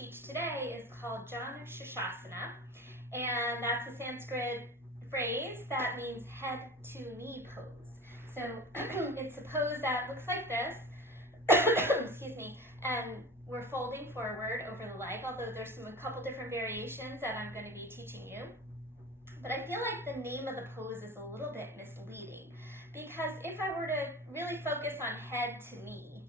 teach today is called Janu Sirsasana, and that's a Sanskrit phrase that means head to knee pose. So it's a pose that looks like this, excuse me, and we're folding forward over the leg, although there's a couple different variations that I'm going to be teaching you. But I feel like the name of the pose is a little bit misleading, because if I were to really focus on head to knee,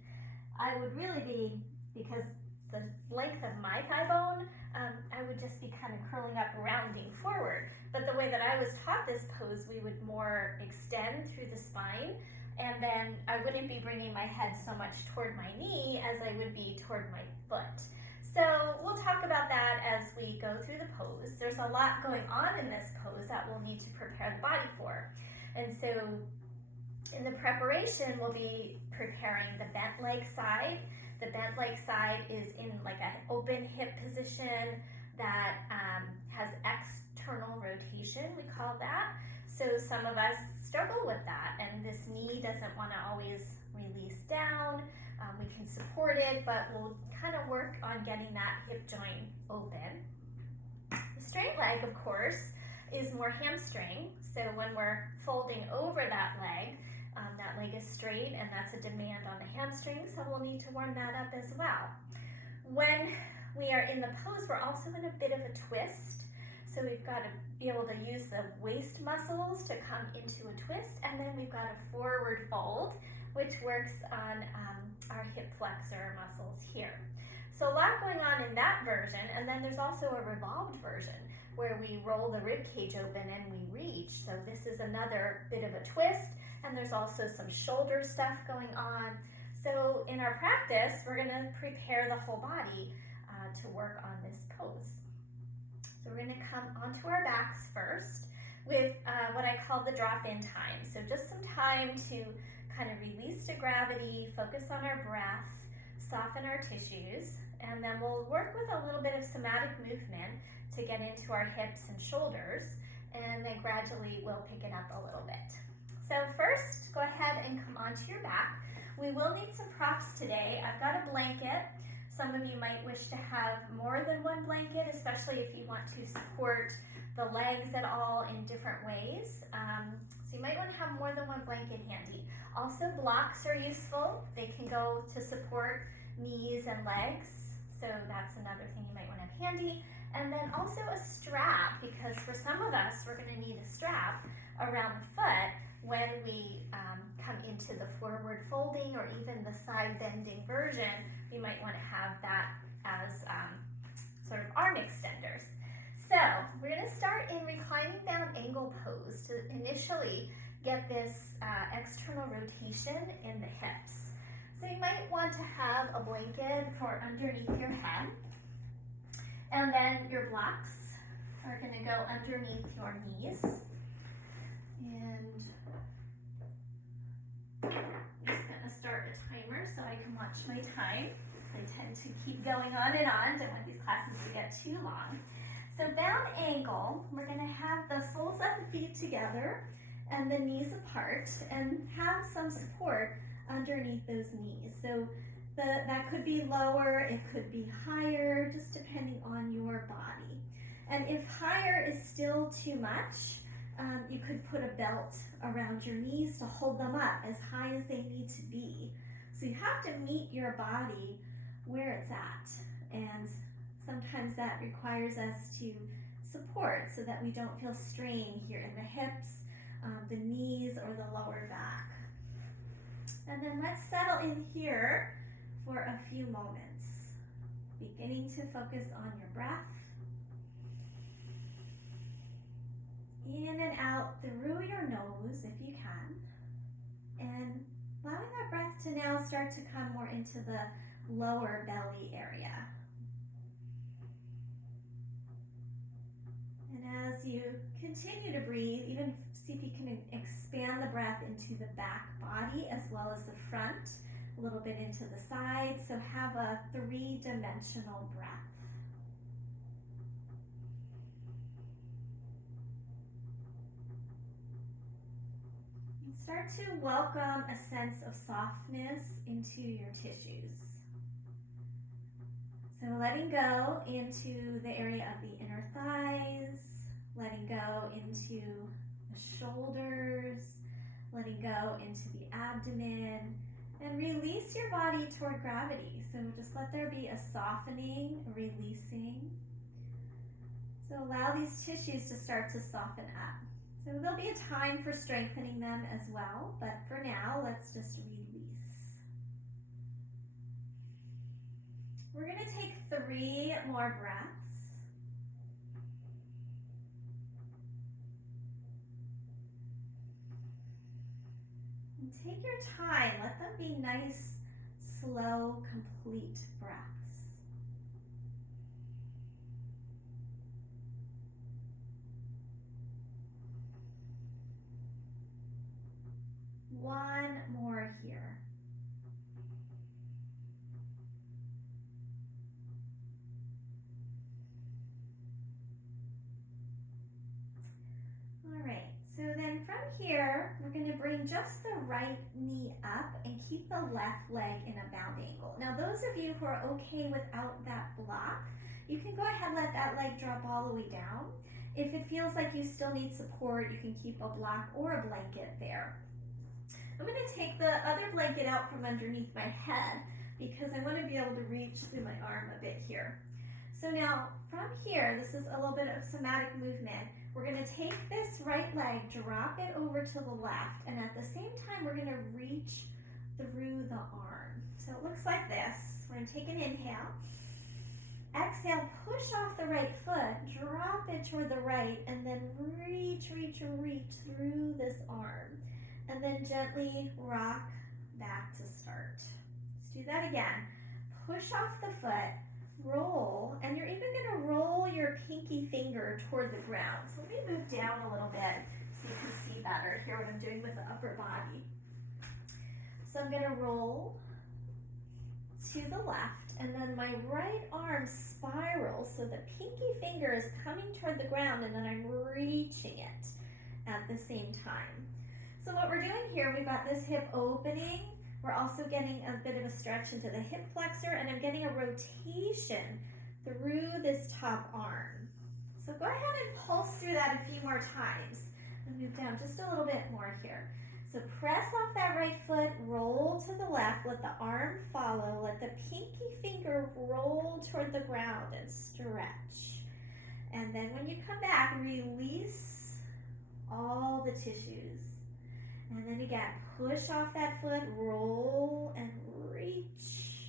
I would really be, because the length of my thigh bone, I would just be kind of curling up, rounding forward. But the way that I was taught this pose, we would more extend through the spine, and then I wouldn't be bringing my head so much toward my knee as I would be toward my foot. So we'll talk about that as we go through the pose. There's a lot going on in this pose that we'll need to prepare the body for. And so in the preparation, we'll be preparing the bent leg side. The bent leg side is in like an open hip position that has external rotation, we call that. So some of us struggle with that, and this knee doesn't want to always release down. We can support it, but we'll kind of work on getting that hip joint open. The straight leg, of course, is more hamstring. So when we're folding over that leg is straight, and that's a demand on the hamstring, so we'll need to warm that up as well. When we are in the pose, we're also in a bit of a twist. So we've got to be able to use the waist muscles to come into a twist, and then we've got a forward fold, which works on our hip flexor muscles here. So a lot going on in that version, and then there's also a revolved version where we roll the rib cage open and we reach. So this is another bit of a twist, and there's also some shoulder stuff going on. So in our practice, we're going to prepare the whole body to work on this pose. So we're going to come onto our backs first with what I call the drop-in time. So just some time to kind of release to gravity, focus on our breath, soften our tissues, and then we'll work with a little bit of somatic movement to get into our hips and shoulders, and then gradually we'll pick it up a little bit. So first, go ahead and come onto your back. We will need some props today. I've got a blanket. Some of you might wish to have more than one blanket, especially if you want to support the legs at all in different ways. So you might want to have more than one blanket handy. Also, blocks are useful. They can go to support knees and legs. So that's another thing you might want to have handy. And then also a strap, because for some of us, we're going to need a strap around the foot when we come into the forward folding or even the side bending version. We might want to have that as sort of arm extenders. So we're going to start in reclining down angle pose to initially get this external rotation in the hips. So you might want to have a blanket for underneath your head, and then your blocks are going to go underneath your knees. And I'm just going to start a timer so I can watch my time. I tend to keep going on and on. Don't want these classes to get too long. So bound angle, we're going to have the soles of the feet together and the knees apart, and have some support underneath those knees. So that could be lower, it could be higher, just depending on your body. And if higher is still too much, you could put a belt around your knees to hold them up as high as they need to be. So you have to meet your body where it's at, and sometimes that requires us to support so that we don't feel strain here in the hips, the knees, or the lower back. And then let's settle in here for a few moments, beginning to focus on your breath. In and out through your nose if you can, and allowing that breath to now start to come more into the lower belly area. And as you continue to breathe, even see if you can expand the breath into the back body as well as the front, a little bit into the side. So have a three-dimensional breath. And start to welcome a sense of softness into your tissues. So letting go into the area of the inner thighs, letting go into the shoulders, letting go into the abdomen, and release your body toward gravity. So just let there be a softening, a releasing. So allow these tissues to start to soften up. So there'll be a time for strengthening them as well, but for now, let's just release. We're going to take 3 more breaths. And take your time. Let them be nice, slow, complete breaths. One more here. All right, so then from here, we're going to bring just the right knee up and keep the left leg in a bound angle. Now, those of you who are okay without that block, you can go ahead and let that leg drop all the way down. If it feels like you still need support, you can keep a block or a blanket there. I'm going to take the other blanket out from underneath my head because I want to be able to reach through my arm a bit here. So now from here, this is a little bit of somatic movement. We're going to take this right leg, drop it over to the left, and at the same time, we're going to reach through the arm. So it looks like this. We're going to take an inhale. Exhale, push off the right foot, drop it toward the right, and then reach through this arm. And then gently rock back to start. Let's do that again. Push off the foot, roll, and you're even going to roll your pinky finger toward the ground. So let me move down a little bit so you can see better here what I'm doing with the upper body. So I'm going to roll to the left, and then my right arm spirals so the pinky finger is coming toward the ground, and then I'm reaching it at the same time. So what we're doing here, we've got this hip opening. We're also getting a bit of a stretch into the hip flexor, and I'm getting a rotation through this top arm. So go ahead and pulse through that a few more times. And move down just a little bit more here. So press off that right foot, roll to the left, let the arm follow, let the pinky finger roll toward the ground and stretch. And then when you come back, release all the tissues. And then again, push off that foot, roll and reach.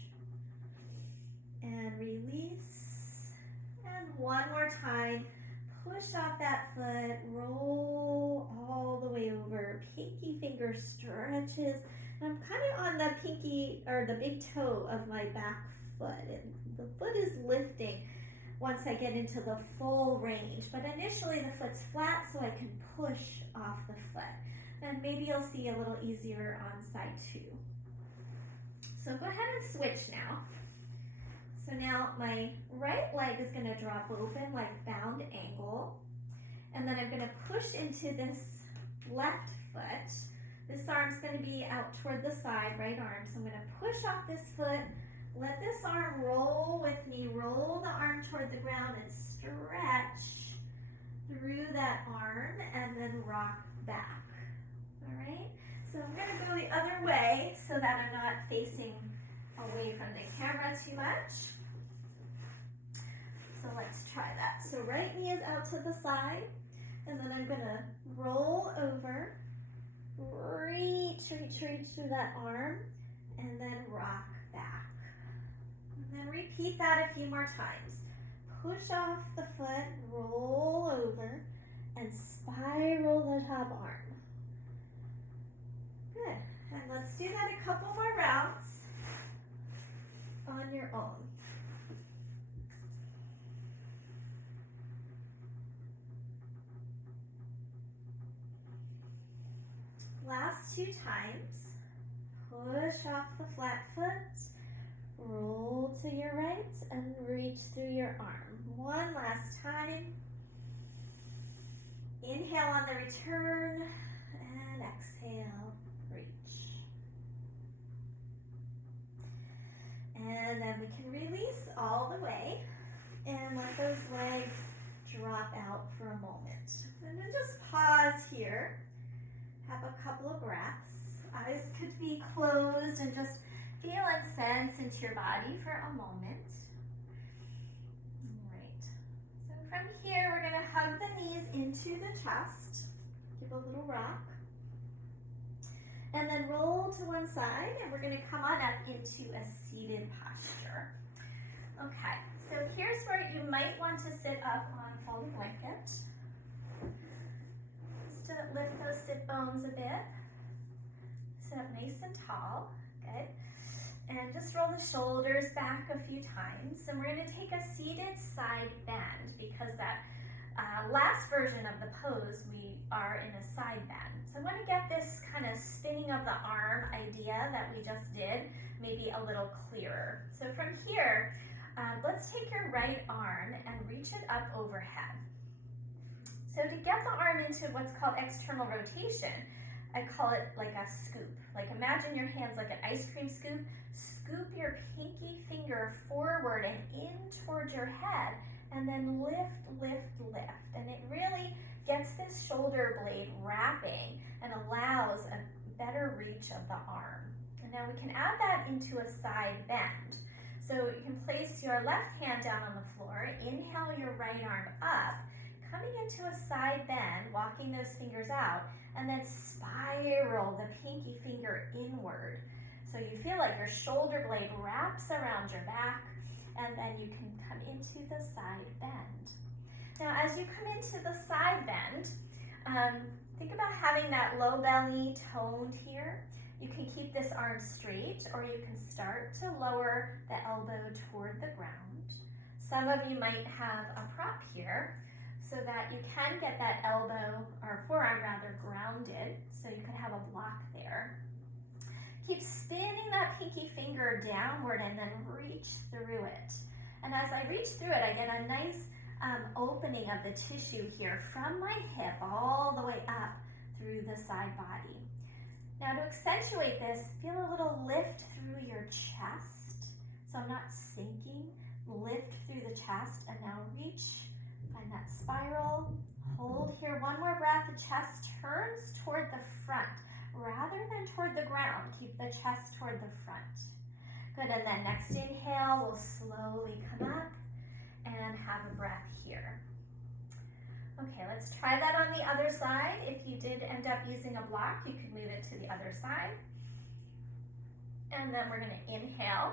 And release. And one more time, push off that foot, roll all the way over. Pinky finger stretches. And I'm kind of on the pinky, or the big toe of my back foot. And the foot is lifting once I get into the full range. But initially the foot's flat so I can push off the foot. And maybe you'll see a little easier on side 2. So go ahead and switch now. So now my right leg is going to drop open like bound angle. And then I'm going to push into this left foot. This arm's going to be out toward the side, right arm. So I'm going to push off this foot. Let this arm roll with me. Roll the arm toward the ground and stretch through that arm and then rock back. All right, so I'm going to go the other way so that I'm not facing away from the camera too much. So let's try that. So right knee is out to the side, and then I'm going to roll over, reach through that arm, and then rock back. And then repeat that a few more times. Push off the foot, roll over, and spiral the top arm. Good, and let's do that a couple more rounds on your own. Last 2 times, push off the flat foot, roll to your right, and reach through your arm. One last time. Inhale on the return, and exhale. Reach. And then we can release all the way and let those legs drop out for a moment. And then just pause here. Have a couple of breaths. Eyes could be closed and just feel and sense into your body for a moment. All right. So from here, we're going to hug the knees into the chest. Give a little rock. And then roll to one side, and we're going to come on up into a seated posture. Okay, so here's where you might want to sit up on a folded blanket. Just to lift those sit bones a bit. Sit up nice and tall. Good. And just roll the shoulders back a few times. And we're going to take a seated side bend because that last version of the pose, we are in a side bend. So I want to get this kind of spinning of the arm idea that we just did maybe a little clearer. So from here, let's take your right arm and reach it up overhead. So to get the arm into what's called external rotation, I call it like a scoop. Like imagine your hands like an ice cream scoop. Scoop your pinky finger forward and in towards your head, and then lift, lift, lift. And it really gets this shoulder blade wrapping and allows a better reach of the arm. And now we can add that into a side bend. So you can place your left hand down on the floor, inhale your right arm up, coming into a side bend, walking those fingers out, and then spiral the pinky finger inward. So you feel like your shoulder blade wraps around your back, and then you can come into the side bend. Now, as you come into the side bend, think about having that low belly toned here. You can keep this arm straight, or you can start to lower the elbow toward the ground. Some of you might have a prop here, so that you can get that elbow, or forearm rather, grounded, so you could have a block there. Keep spinning that pinky finger downward and then reach through it. And as I reach through it, I get a nice opening of the tissue here from my hip all the way up through the side body. Now to accentuate this, feel a little lift through your chest. So I'm not sinking, lift through the chest, and now reach, find that spiral, hold here, one more breath, the chest turns toward the front rather than toward the ground. Keep the chest toward the front. Good, and then next inhale, we'll slowly come up and have a breath here. Okay, let's try that on the other side. If you did end up using a block, you could move it to the other side. And then we're going to inhale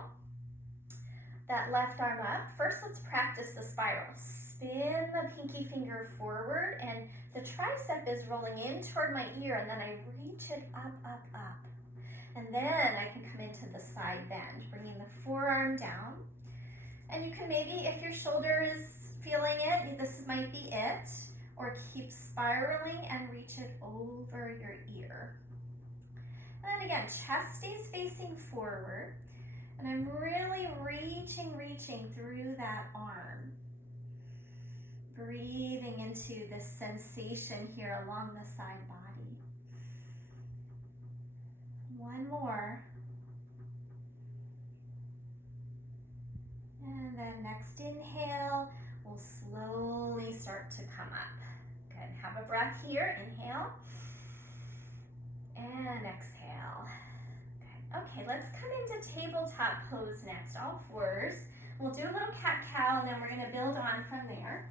that left arm up. First, let's practice the spiral. Spin the pinky finger forward, and the tricep is rolling in toward my ear, and then I reach it up, up, up. And then I can come into the side bend, bringing the forearm down. And you can maybe, if your shoulder is feeling it, this might be it, or keep spiraling and reach it over your ear. And then again, chest stays facing forward, and I'm really reaching through that arm. Breathing into this sensation here along the side body. One more. And then next inhale, we'll slowly start to come up. Good, have a breath here, inhale. And exhale. Good. Okay, let's come into tabletop pose next, all fours. We'll do a little cat-cow, and then we're gonna build on from there.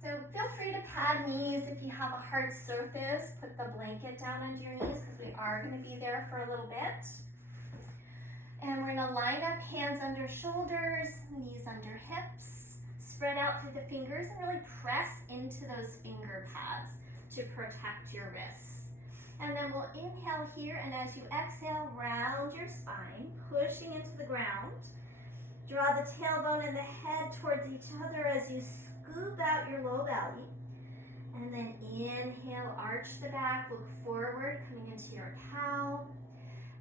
So feel free to pad knees if you have a hard surface. Put the blanket down under your knees because we are going to be there for a little bit. And we're going to line up hands under shoulders, knees under hips. Spread out through the fingers and really press into those finger pads to protect your wrists. And then we'll inhale here, and as you exhale, round your spine, pushing into the ground. Draw the tailbone and the head towards each other as you scoop out your low belly, and then inhale, arch the back, look forward, coming into your cow.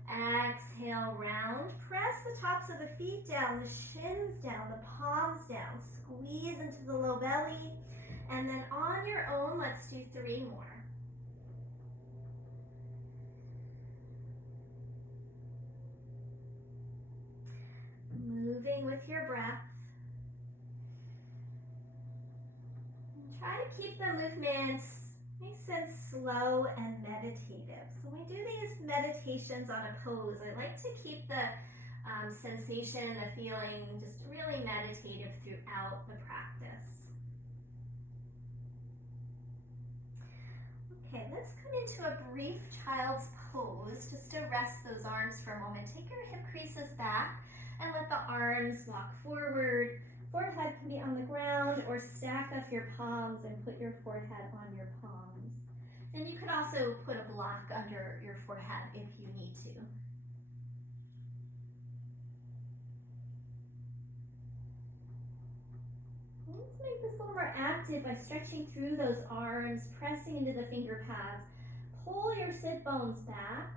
Exhale, round, press the tops of the feet down, the shins down, the palms down, squeeze into the low belly, and then on your own, let's do 3 more. Moving connecting with your breath. And try to keep the movements nice and slow and meditative. So when we do these meditations on a pose, I like to keep the sensation, the feeling just really meditative throughout the practice. Okay, let's come into a brief child's pose just to rest those arms for a moment. Take your hip creases back and let the arms walk forward. Forehead can be on the ground, or stack up your palms and put your forehead on your palms. And you could also put a block under your forehead if you need to. Let's make this a little more active by stretching through those arms, pressing into the finger pads. Pull your sit bones back,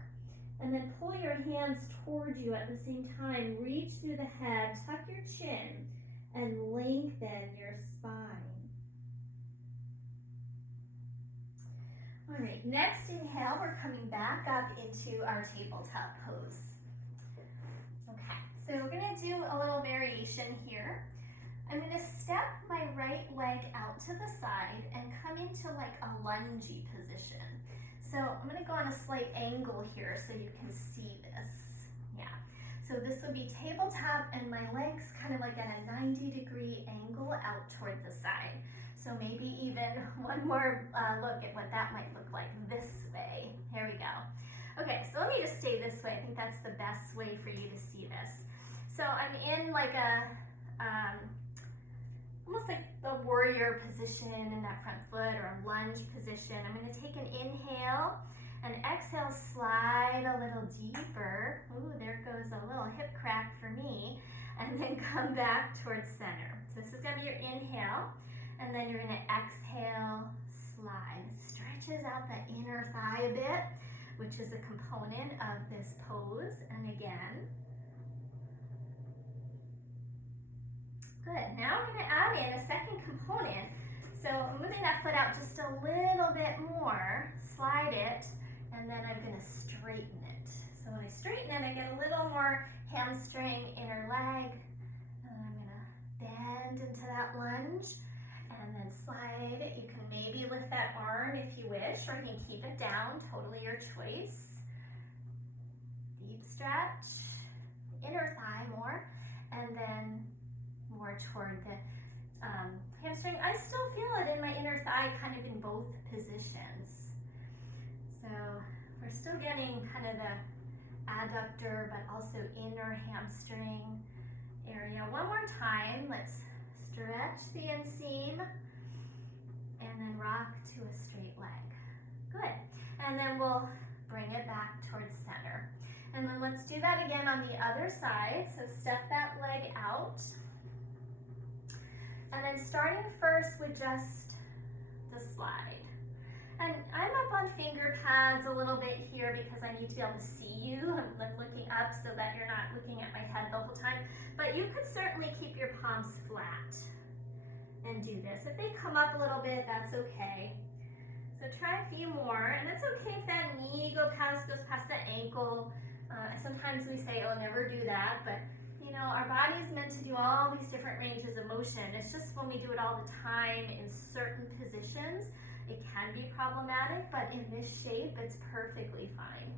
and then pull your hands toward you at the same time. Reach through the head, tuck your chin, and lengthen your spine. All right, next inhale, we're coming back up into our tabletop pose. Okay, so we're gonna do a little variation here. I'm gonna step my right leg out to the side and come into like a lungy position. So I'm gonna go on a slight angle here so you can see this. Yeah. So this would be tabletop and my legs kind of like at a 90-degree angle out toward the side. So maybe even one more look at what that might look like this way. Here we go. Okay, so let me just stay this way. I think that's the best way for you to see this. So I'm in like a, almost like the warrior position in that front foot, or a lunge position. I'm gonna take an inhale and exhale, slide a little deeper. Ooh, there goes a little hip crack for me. And then come back towards center. So this is gonna be your inhale, and then you're gonna exhale, slide. Stretches out the inner thigh a bit, which is a component of this pose. And again. Good, now I'm gonna add in a second component. So I'm moving that foot out just a little bit more, slide it, and then I'm gonna straighten it. So when I straighten it, I get a little more hamstring, inner leg, and I'm gonna bend into that lunge, and then slide it. You can maybe lift that arm if you wish, or you can keep it down, totally your choice. Deep stretch, inner thigh more, and then more toward the hamstring. I still feel it in my inner thigh, kind of in both positions. So we're still getting kind of the adductor, but also inner hamstring area. One more time, let's stretch the inseam, and then rock to a straight leg. Good, and then we'll bring it back towards center. And then let's do that again on the other side. So step that leg out. And then starting first with just the slide. And I'm up on finger pads a little bit here because I need to be able to see you. I'm looking up so that you're not looking at my head the whole time. But you could certainly keep your palms flat and do this. If they come up a little bit, that's okay. So try a few more, and it's okay if that knee goes past the ankle. Sometimes we say, oh, never do that, but you know, our body is meant to do all these different ranges of motion. It's just when we do it all the time in certain positions, it can be problematic, but in this shape, it's perfectly fine.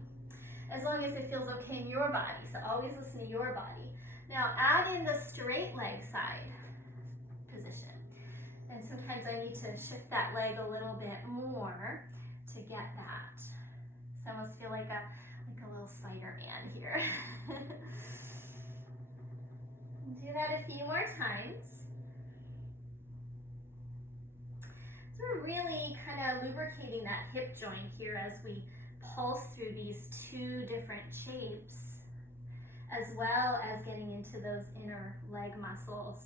As long as it feels okay in your body, so always listen to your body. Now add in the straight leg side position. And sometimes I need to shift that leg a little bit more to get that. So I almost feel like a little Spider-Man here. Do that a few more times. So we're really kind of lubricating that hip joint here as we pulse through these two different shapes, as well as getting into those inner leg muscles.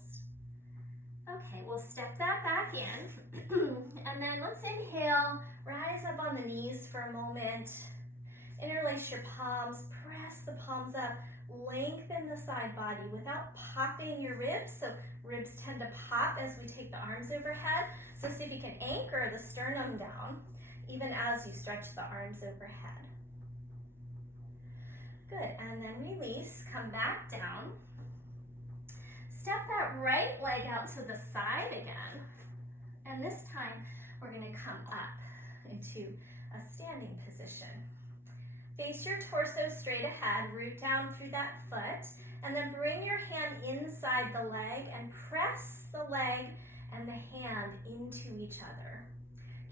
Okay, we'll step that back in, and then let's inhale, rise up on the knees for a moment, interlace your palms, press the palms up, lengthen the side body without popping your ribs. So ribs tend to pop as we take the arms overhead. So see if you can anchor the sternum down, even as you stretch the arms overhead. Good, and then release, come back down. step that right leg out to the side again. And this time, we're gonna come up into a standing position. Face your torso straight ahead, root down through that foot, and then bring your hand inside the leg and press the leg and the hand into each other.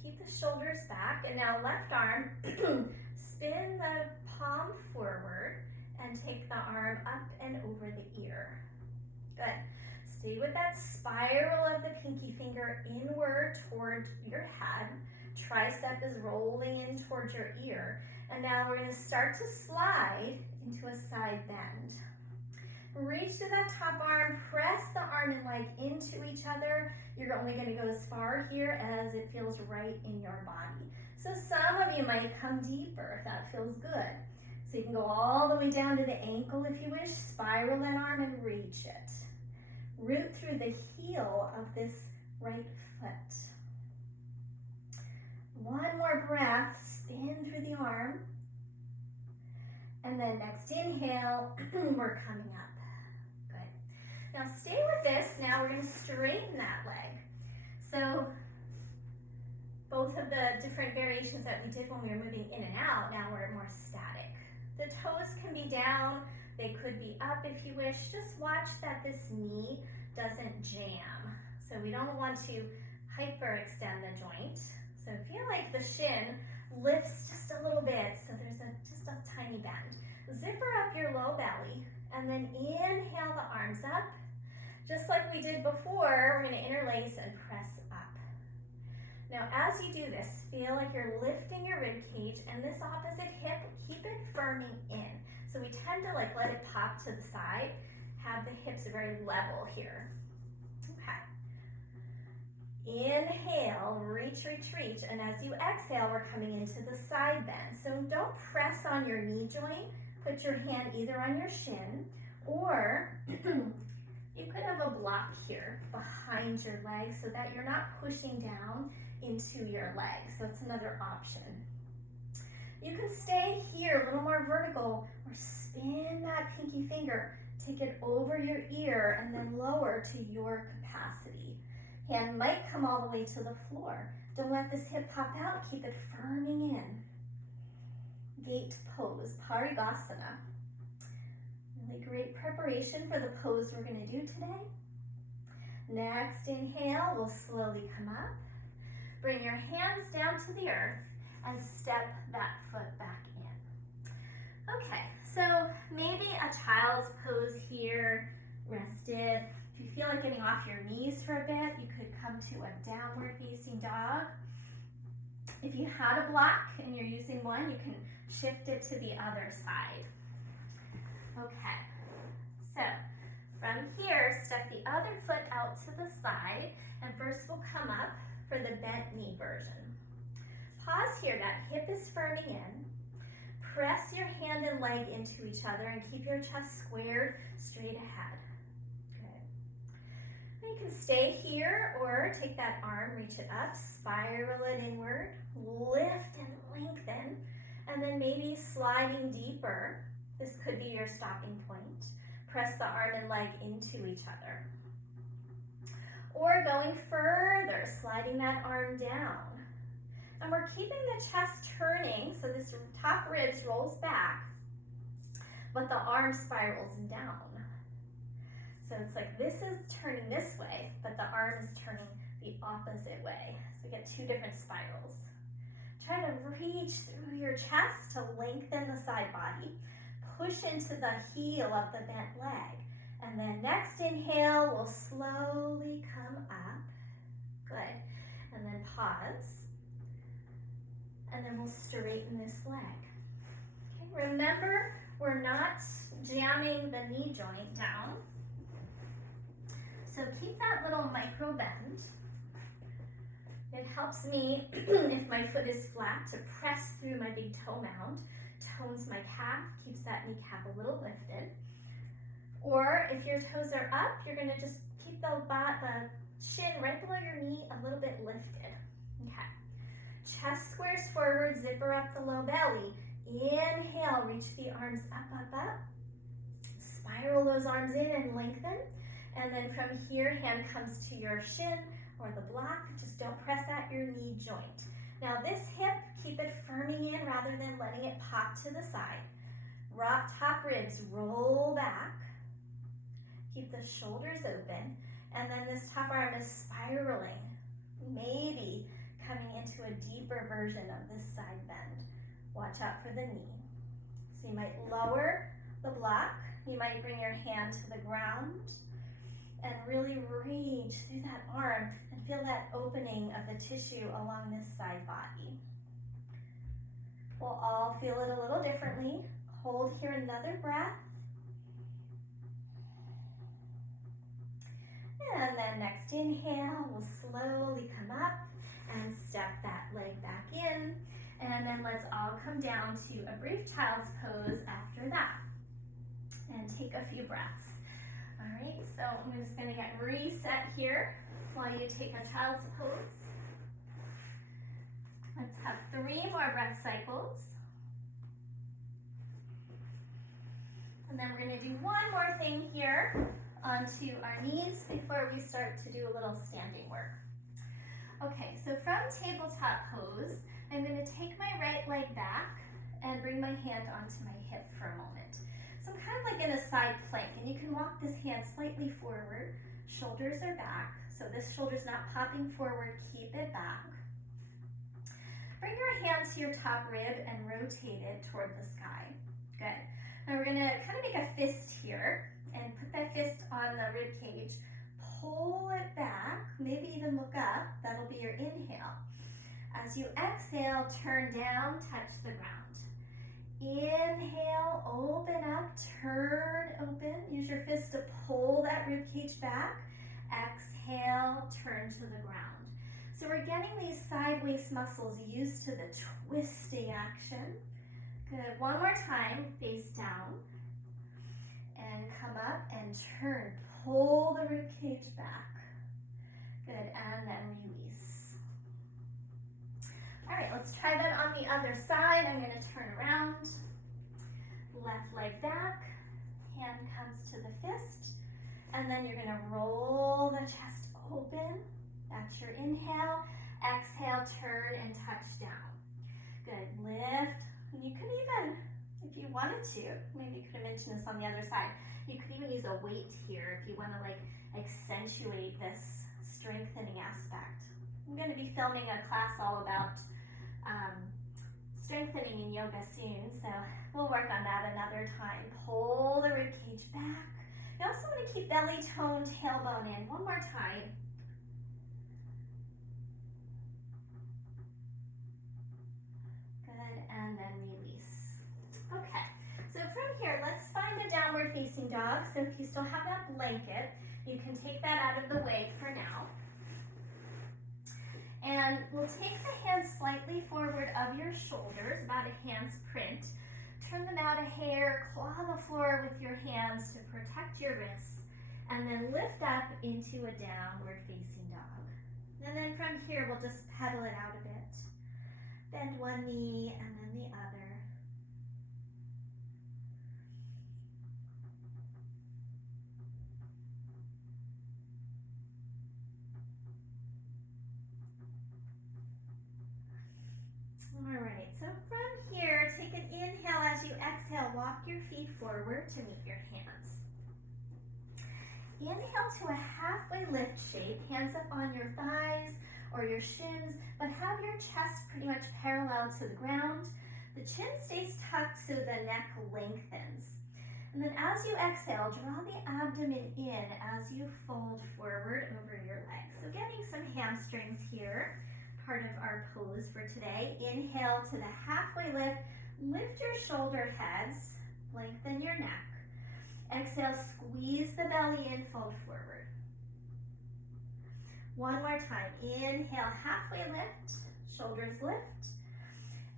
Keep the shoulders back, and now left arm, spin the palm forward and take the arm up and over the ear. Good. Stay with that spiral of the pinky finger inward toward your head. Tricep is rolling in towards your ear. And now we're going to start to slide into a side bend. Reach to that top arm, press the arm and leg into each other. You're only going to go as far here as it feels right in your body. So some of you might come deeper if that feels good. So you can go all the way down to the ankle if you wish, spiral that arm and reach it. Root through the heel of this right foot. One more breath, spin through the arm. And then next inhale, we're coming up. Good. Now stay with this. Now we're going to straighten that leg. So both of the different variations that we did when we were moving in and out, now we're more static. The toes can be down. They could be up if you wish. Just watch that this knee doesn't jam. So we don't want to hyperextend the joint. So feel like the shin lifts just a little bit, so there's just a tiny bend. Zipper up your low belly, and then inhale the arms up. Just like we did before, we're going to interlace and press up. Now as you do this, feel like you're lifting your rib cage, and this opposite hip, keep it firming in. So we tend to let it pop to the side, have the hips very level here. Okay. Inhale, reach, reach, reach, and as you exhale, we're coming into the side bend. So don't press on your knee joint. Put your hand either on your shin, or you could have a block here behind your leg so that you're not pushing down into your leg. So it's another option. You can stay here a little more vertical, or spin that pinky finger. Take it over your ear and then lower to your capacity. Hand might come all the way to the floor. Don't let this hip pop out. Keep it firming in. Gate pose, Parigasana. Really great preparation for the pose we're going to do today. Next inhale, we'll slowly come up. Bring your hands down to the earth and step that foot back in. Okay, so maybe a child's pose here, rested. If you feel like getting off your knees for a bit, you could come to a downward facing dog. If you had a block and you're using one, you can shift it to the other side. Okay, so from here, step the other foot out to the side, and first we'll come up for the bent knee version. Pause here, that hip is firming in. Press your hand and leg into each other and keep your chest squared straight ahead. You can stay here or take that arm, reach it up, spiral it inward, lift and lengthen, and then maybe sliding deeper. This could be your stopping point. Press the arm and leg into each other. Or going further, sliding that arm down. And we're keeping the chest turning, so this top ribs rolls back, but the arm spirals down. So it's like this is turning this way, but the arm is turning the opposite way. So you get two different spirals. Try to reach through your chest to lengthen the side body. Push into the heel of the bent leg. And then next inhale, we'll slowly come up. Good. And then pause. And then we'll straighten this leg. Okay. Remember, we're not jamming the knee joint down. So keep that little micro bend. It helps me, if my foot is flat, to press through my big toe mound, tones my calf, keeps that kneecap a little lifted. Or if your toes are up, you're going to just keep the shin right below your knee a little bit lifted. Okay. Chest squares forward, zipper up the low belly. Inhale, reach the arms up, up, up. Spiral those arms in and lengthen. And then from here, hand comes to your shin or the block. Just don't press at your knee joint. Now this hip, keep it firming in rather than letting it pop to the side. Rock top ribs, roll back. Keep the shoulders open. And then this top arm is spiraling. Maybe coming into a deeper version of this side bend. Watch out for the knee. So you might lower the block. You might bring your hand to the ground and really reach through that arm and feel that opening of the tissue along this side body. We'll all feel it a little differently. Hold here another breath. And then next inhale, we'll slowly come up and step that leg back in. And then let's all come down to a brief child's pose after that. And take a few breaths. All right, so I'm just going to get reset here while you take a child's pose. Let's have 3 more breath cycles. And then we're going to do one more thing here onto our knees before we start to do a little standing work. Okay, so from tabletop pose, I'm going to take my right leg back and bring my hand onto my hip for a moment. So I'm kind of like in a side plank, and you can walk this hand slightly forward. Shoulders are back, so this shoulder's not popping forward, keep it back. Bring your hand to your top rib and rotate it toward the sky. Good. Now we're gonna kind of make a fist here, and put that fist on the rib cage. Pull it back, maybe even look up, that'll be your inhale. As you exhale, turn down, touch the ground. Inhale, open up, turn open. Use your fist to pull that rib cage back. Exhale, turn to the ground. So we're getting these side waist muscles used to the twisting action. Good, one more time, face down. And come up and turn. Pull the rib cage back. Good, and then release. All right, let's try that on the other side. I'm going to turn around. Left leg back. Hand comes to the fist. And then you're going to roll the chest open. That's your inhale. Exhale, turn and touch down. Good, lift. And you could even, if you wanted to, maybe you could have mentioned this on the other side, you could even use a weight here if you want to like accentuate this strengthening aspect. I'm going to be filming a class all about strengthening in yoga soon, so we'll work on that another time. Pull the rib cage back. You also want to keep belly tone, tailbone in. One more time. Good, and then release. Okay, so from here, let's find a downward facing dog. So if you still have that blanket, you can take that out of the way for now. And we'll take the hands slightly forward of your shoulders, about a hand's print. Turn them out a hair, claw the floor with your hands to protect your wrists, and then lift up into a downward facing dog. And then from here, we'll just pedal it out a bit. Bend one knee and then the other. All right, so from here, take an inhale. As you exhale, walk your feet forward to meet your hands. Inhale to a halfway lift shape, hands up on your thighs or your shins, but have your chest pretty much parallel to the ground. The chin stays tucked so the neck lengthens. And then as you exhale, draw the abdomen in as you fold forward over your legs. So getting some hamstrings here. Part of our pose for today. Inhale to the halfway lift. Lift your shoulder heads, lengthen your neck. Exhale, squeeze the belly in, fold forward. One more time. Inhale, halfway lift, shoulders lift.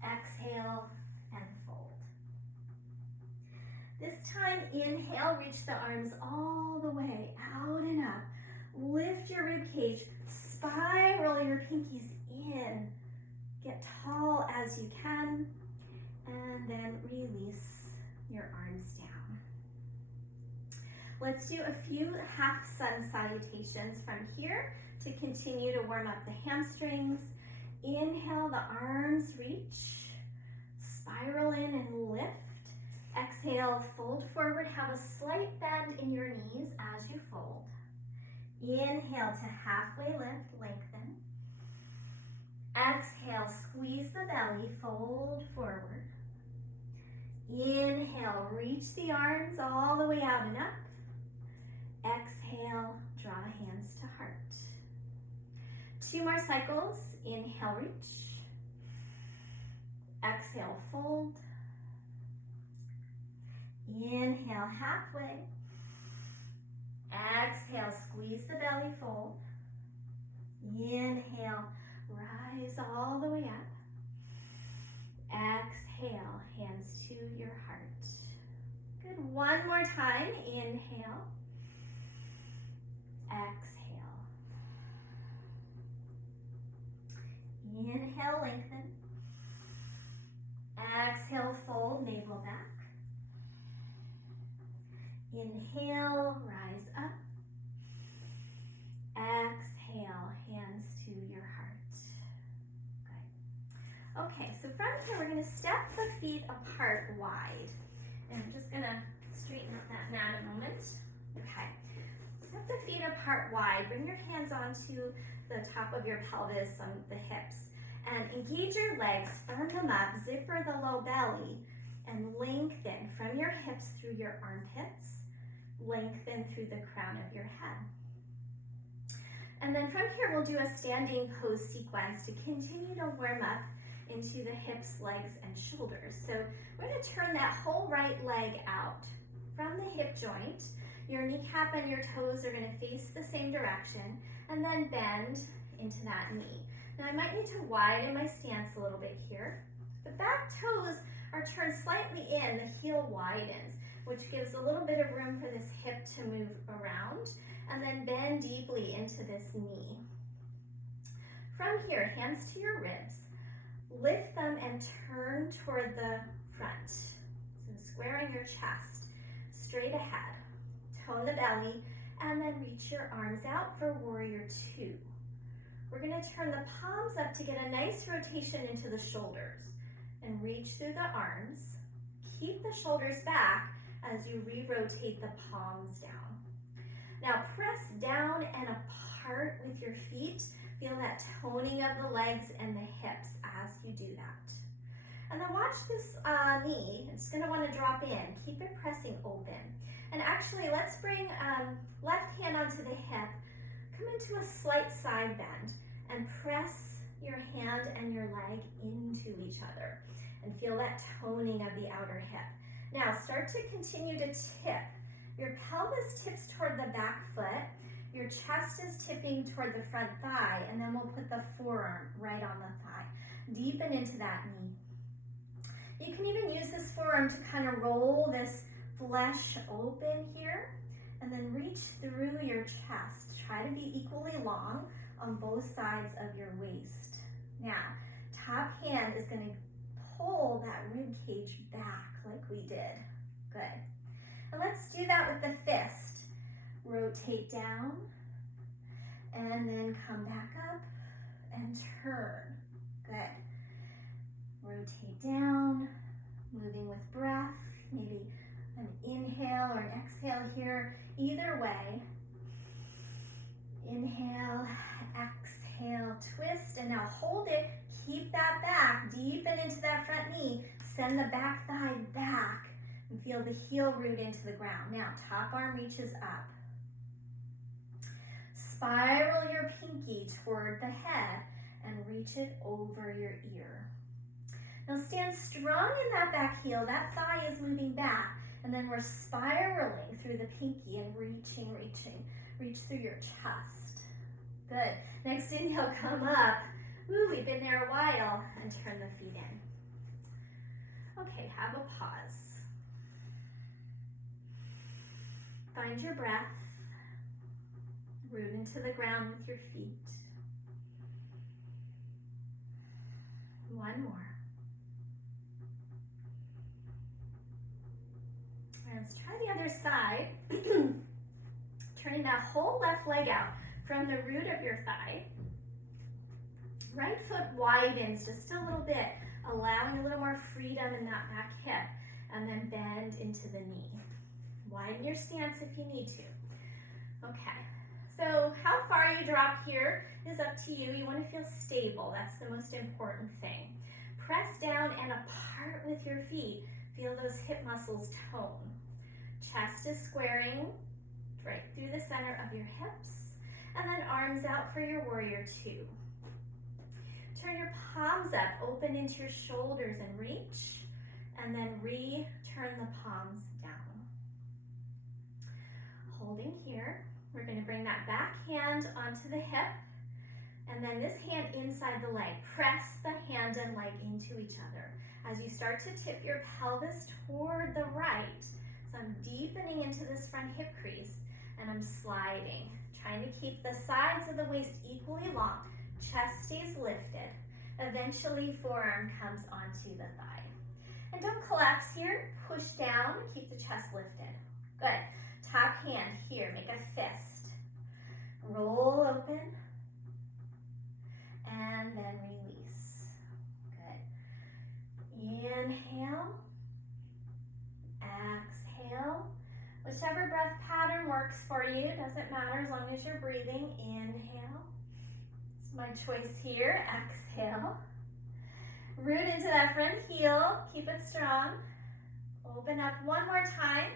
Exhale and fold. This time, inhale, reach the arms all the way out and up. Lift your rib cage, spiral your pinkies in. Get tall as you can, and then release your arms down. Let's do a few half sun salutations from here to continue to warm up the hamstrings. Inhale, the arms reach, spiral in and lift. Exhale, fold forward, have a slight bend in your knees as you fold. Inhale to halfway lift, lengthen. Exhale, squeeze the belly, fold forward. Inhale, reach the arms all the way out and up. Exhale, draw hands to heart. 2 more cycles. Inhale, reach. Exhale, fold. Inhale, halfway. Exhale, squeeze the belly, fold. Inhale, rise all the way up. Exhale, hands to your heart. Good, one more time. Inhale. Exhale. Inhale, lengthen. Exhale, fold, navel back. Inhale, rise up. Exhale, hands to your heart. Good. Okay, so from here we're going to step the feet apart wide. And I'm just going to straighten out that mat a moment. Okay. Step the feet apart wide. Bring your hands onto the top of your pelvis on the hips. And engage your legs, firm them up, zipper the low belly, and lengthen from your hips through your armpits. Lengthen through the crown of your head. And then from here we'll do a standing pose sequence to continue to warm up into the hips, legs, and shoulders. So we're going to turn that whole right leg out from the hip joint. Your kneecap and your toes are going to face the same direction, and then bend into that knee. Now I might need to widen my stance a little bit here. The back toes are turned slightly in, the heel widens, which gives a little bit of room for this hip to move around, and then bend deeply into this knee. From here, hands to your ribs. Lift them and turn toward the front. So squaring your chest, straight ahead. Tone the belly, and then reach your arms out for warrior 2. We're going to turn the palms up to get a nice rotation into the shoulders and reach through the arms. Keep the shoulders back as you re-rotate the palms down. Now press down and apart with your feet. Feel that toning of the legs and the hips as you do that. And then watch this knee. It's going to want to drop in. Keep it pressing open. And actually, let's bring left hand onto the hip. Come into a slight side bend and press your hand and your leg into each other. And feel that toning of the outer hip. Now start to continue to tip. Your pelvis tips toward the back foot. Your chest is tipping toward the front thigh, and then we'll put the forearm right on the thigh. Deepen into that knee. You can even use this forearm to kind of roll this flesh open here, and then reach through your chest. Try to be equally long on both sides of your waist. Now, top hand is going to pull that rib cage back like we did. Good. And let's do that with the fist. Rotate down, and then come back up and turn. Good. Rotate down, moving with breath, maybe an inhale or an exhale here. Either way, inhale, exhale, twist, and now hold it. Keep that back, deepen into that front knee. Send the back thigh back and feel the heel root into the ground. Now, top arm reaches up. Spiral your pinky toward the head and reach it over your ear. Now stand strong in that back heel. That thigh is moving back. And then we're spiraling through the pinky and reaching. Reach through your chest. Good. Next inhale, come up. Ooh, we've been there a while. And turn the feet in. Okay, have a pause. Find your breath. Root into the ground with your feet. One more. And Let's try the other side. Turning that whole left leg out from the root of your thigh. Right foot widens just a little bit, allowing a little more freedom in that back hip, and then bend into the knee. Widen your stance if you need to. Okay, so how far you drop here is up to you. You want to feel stable. That's the most important thing. Press down and apart with your feet. Feel those hip muscles tone. Chest is squaring right through the center of your hips, and then arms out for your warrior two. Turn your palms up, open into your shoulders and reach, and then return the palms down. Holding here, we're going to bring that back hand onto the hip, and then this hand inside the leg. Press the hand and leg into each other. As you start to tip your pelvis toward the right, so I'm deepening into this front hip crease, and I'm sliding, trying to keep the sides of the waist equally long. Chest stays lifted. Eventually, forearm comes onto the thigh. And don't collapse here. Push down, keep the chest lifted. Good. Top hand here, make a fist. Roll open, and then release. Good. Inhale, exhale. Whichever breath pattern works for you, doesn't matter as long as you're breathing. Inhale. It's my choice here. Exhale. Root into that front heel. Keep it strong. Open up one more time.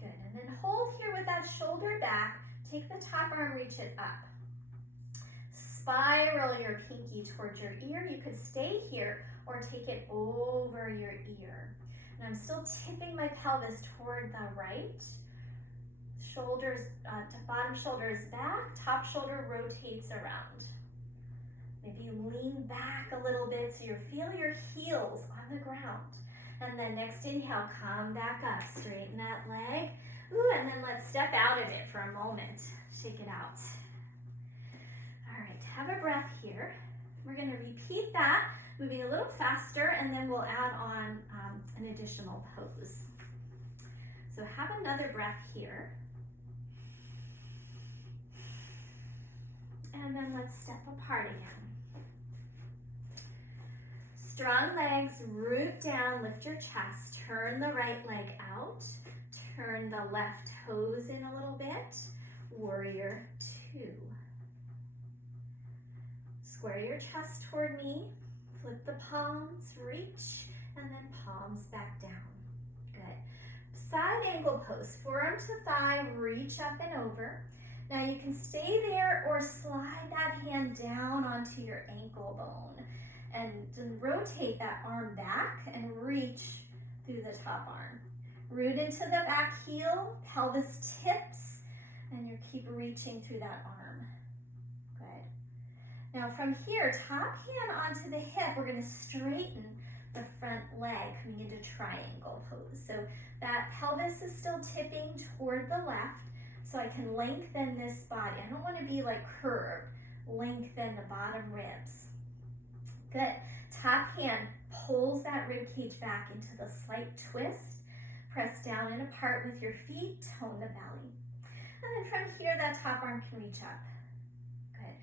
Good. And then hold here with that shoulder back. Take the top arm, reach it up. Spiral your pinky towards your ear. You could stay here or take it over your ear. And I'm still tipping my pelvis toward the right. Shoulders, bottom shoulder is back, top shoulder rotates around. Maybe lean back a little bit so you feel your heels on the ground. And then next inhale, come back up, straighten that leg. Ooh, and then let's step out of it for a moment. Shake it out. All right, have a breath here. We're going to repeat that, moving a little faster, and then we'll add on an additional pose. So have another breath here. And then let's step apart again. Strong legs, root down, lift your chest, turn the right leg out, turn the left toes in a little bit, warrior two. Square your chest toward me, flip the palms, reach, and then palms back down. Good. Side angle pose, forearm to thigh, reach up and over. Now you can stay there or slide that hand down onto your ankle bone and then rotate that arm back and reach through the top arm. Root into the back heel, pelvis tips, and you keep reaching through that arm. Good. Now from here, top hand onto the hip, we're going to straighten the front leg coming into triangle pose. So that pelvis is still tipping toward the left. So I can lengthen this body. I don't want to be like curved. Lengthen the bottom ribs. Good. Top hand pulls that rib cage back into the slight twist. Press down and apart with your feet. Tone the belly. And then from here, that top arm can reach up. Good.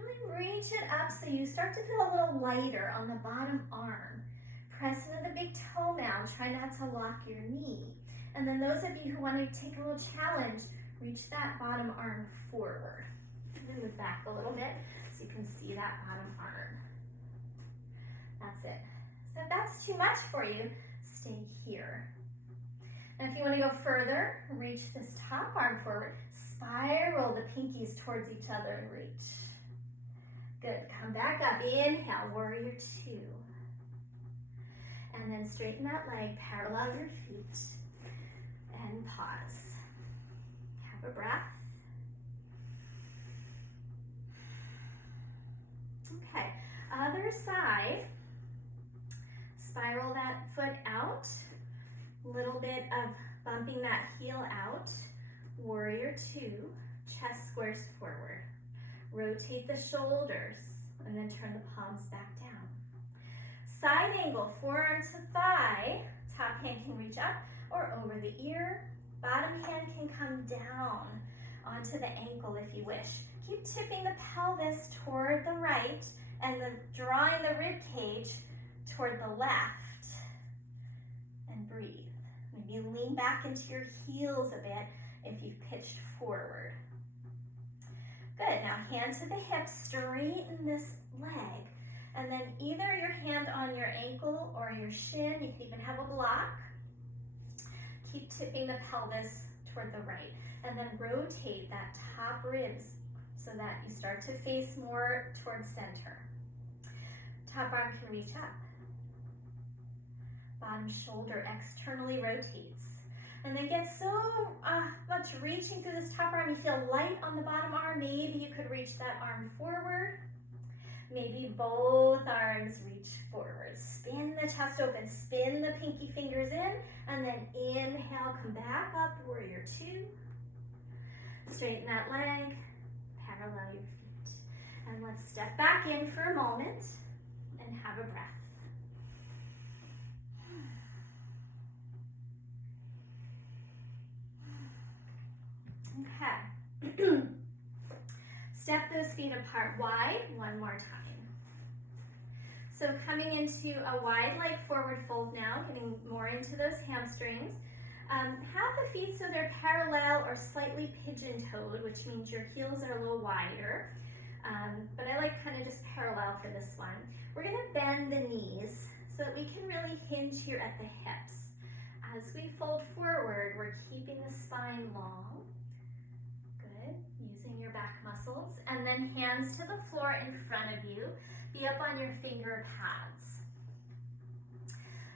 Really reach it up so you start to feel a little lighter on the bottom arm. Press into the big toe mound. Try not to lock your knee. And then those of you who want to take a little challenge, reach that bottom arm forward. Move back a little bit so you can see that bottom arm. That's it. So if that's too much for you, stay here. And if you want to go further, reach this top arm forward. Spiral the pinkies towards each other and reach. Good. Come back up. Inhale, warrior two. And then straighten that leg, parallel your feet, and pause. Have a breath. Okay, other side. Spiral that foot out. Little bit of bumping that heel out. Warrior two. Chest squares forward. Rotate the shoulders and then turn the palms back down. Side angle, forearm to thigh. Top hand can reach up or over the ear. Bottom hand can come down onto the ankle if you wish. Keep tipping the pelvis toward the right and then drawing the rib cage toward the left. And breathe. Maybe lean back into your heels a bit if you've pitched forward. Good, now hand to the hip, straighten this leg. And then either your hand on your ankle or your shin, you can even have a block. Keep tipping the pelvis toward the right. And then rotate that top ribs so that you start to face more towards center. Top arm can reach up. Bottom shoulder externally rotates. And then get so much reaching through this top arm, you feel light on the bottom arm. Maybe you could reach that arm forward. Maybe both arms reach forward. Spin the chest open, spin the pinky fingers in, and then inhale, come back up, warrior two. Straighten that leg, parallel your feet. And let's step back in for a moment and have a breath. Okay. Step those feet apart wide, one more time. So coming into a wide leg forward fold now, getting more into those hamstrings. Have the feet so they're parallel or slightly pigeon-toed, which means your heels are a little wider. But I like kind of just parallel for this one. We're gonna bend the knees so that we can really hinge here at the hips. As we fold forward, we're keeping the spine long. Good, using your back muscles. And then hands to the floor in front of you. Be up on your finger pads.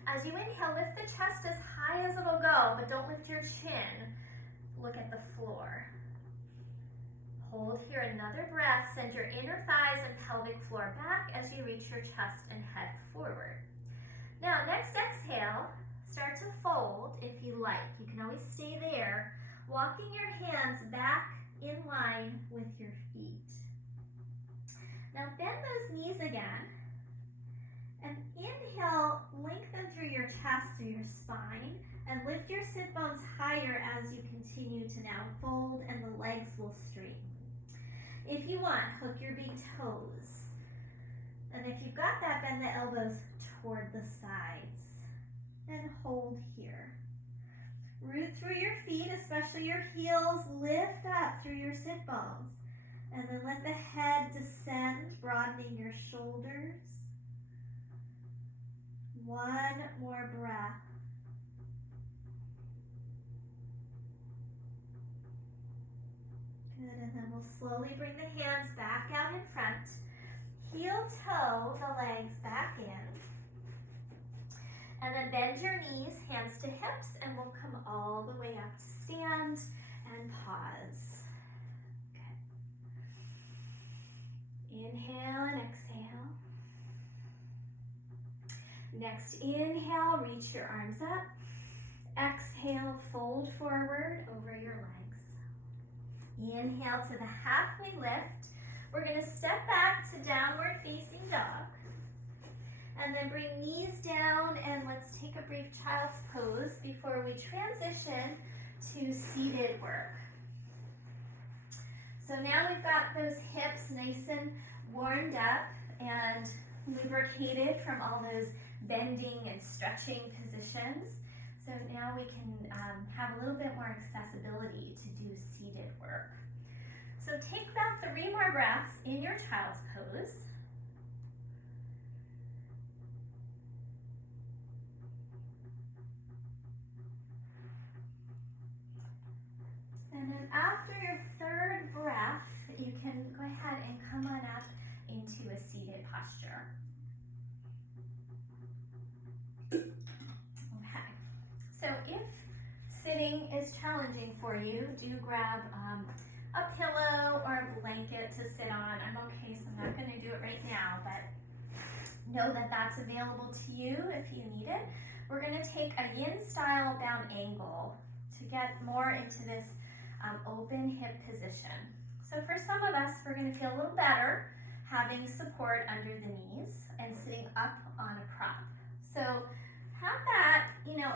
As you inhale, lift the chest as high as it'll go, but don't lift your chin. Look at the floor. Hold here another breath. Send your inner thighs and pelvic floor back as you reach your chest and head forward. Now, next exhale, start to fold if you like. You can always stay there, walking your hands back in line with your feet. Now bend those knees again, and inhale, lengthen through your chest, through your spine, and lift your sit bones higher as you continue to now fold, and the legs will straighten. If you want, hook your big toes. And if you've got that, bend the elbows toward the sides, and hold here. Root through your feet, especially your heels, lift up through your sit bones. And then let the head descend, broadening your shoulders. One more breath. Good, and then we'll slowly bring the hands back out in front. Heel toe the legs back in. And then bend your knees, hands to hips, and we'll come all the way up to stand and pause. Inhale and exhale. Next inhale, reach your arms up. Exhale, fold forward over your legs. Inhale to the halfway lift. We're going to step back to downward facing dog. And then bring knees down, and let's take a brief child's pose before we transition to seated work. So now we've got those hips nice and warmed up and lubricated from all those bending and stretching positions. So now we can have a little bit more accessibility to do seated work. So take about 3 more breaths in your child's pose. And then after your 3rd breath, you can go ahead and come on up into a seated posture. Okay, so if sitting is challenging for you, do grab a pillow or a blanket to sit on. I'm okay, so I'm not going to do it right now, but know that that's available to you if you need it. We're going to take a yin style bound angle to get more into this open hip position. So for some of us, we're going to feel a little better having support under the knees and sitting up on a prop. So have that,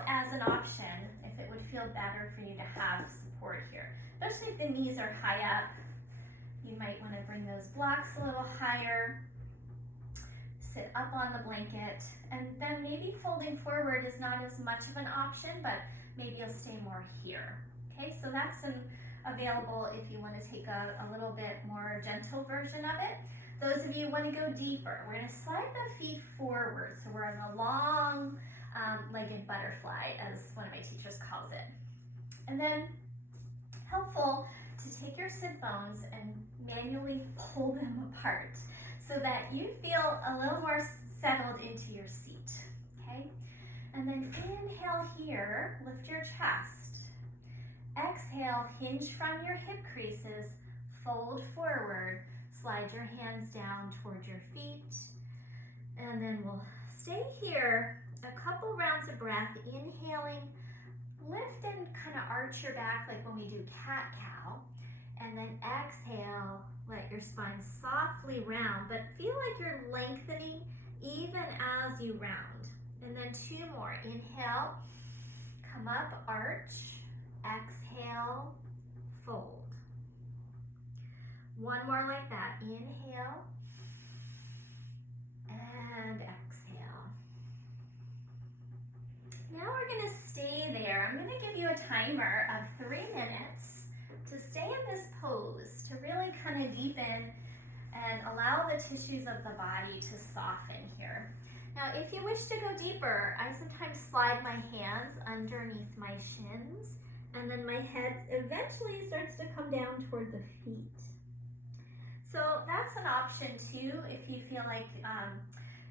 as an option if it would feel better for you to have support here. Especially if the knees are high up, you might want to bring those blocks a little higher. Sit up on the blanket, and then maybe folding forward is not as much of an option, but maybe you'll stay more here. Okay, so that's available if you want to take a little bit more gentle version of it. Those of you who want to go deeper, we're going to slide the feet forward. So we're in a long legged butterfly, as one of my teachers calls it. And then helpful to take your sit bones and manually pull them apart so that you feel a little more settled into your seat. Okay? And then inhale here, lift your chest. Exhale, hinge from your hip creases, fold forward, slide your hands down toward your feet, and then we'll stay here a couple rounds of breath, inhaling, lift and kind of arch your back like when we do cat-cow, and then exhale, let your spine softly round, but feel like you're lengthening even as you round. And then 2 more, inhale, come up, arch, exhale, fold. 1 more like that. Inhale and exhale. Now we're going to stay there. I'm going to give you a timer of 3 minutes to stay in this pose, to really kind of deepen and allow the tissues of the body to soften here. Now, if you wish to go deeper, I sometimes slide my hands underneath my shins, and then my head eventually starts to come down toward the feet. So that's an option too if you feel like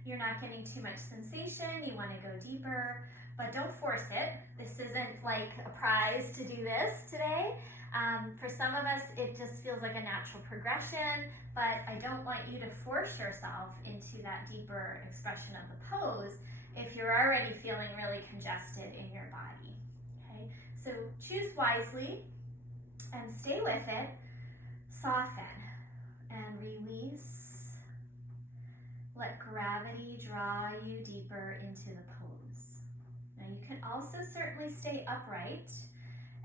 you're not getting too much sensation, you want to go deeper, but don't force it. This isn't like a prize to do this today. For some of us, it just feels like a natural progression, but I don't want you to force yourself into that deeper expression of the pose if you're already feeling really congested in your body. Okay, so choose wisely and stay with it. Soften and release. Let gravity draw you deeper into the pose. Now you can also certainly stay upright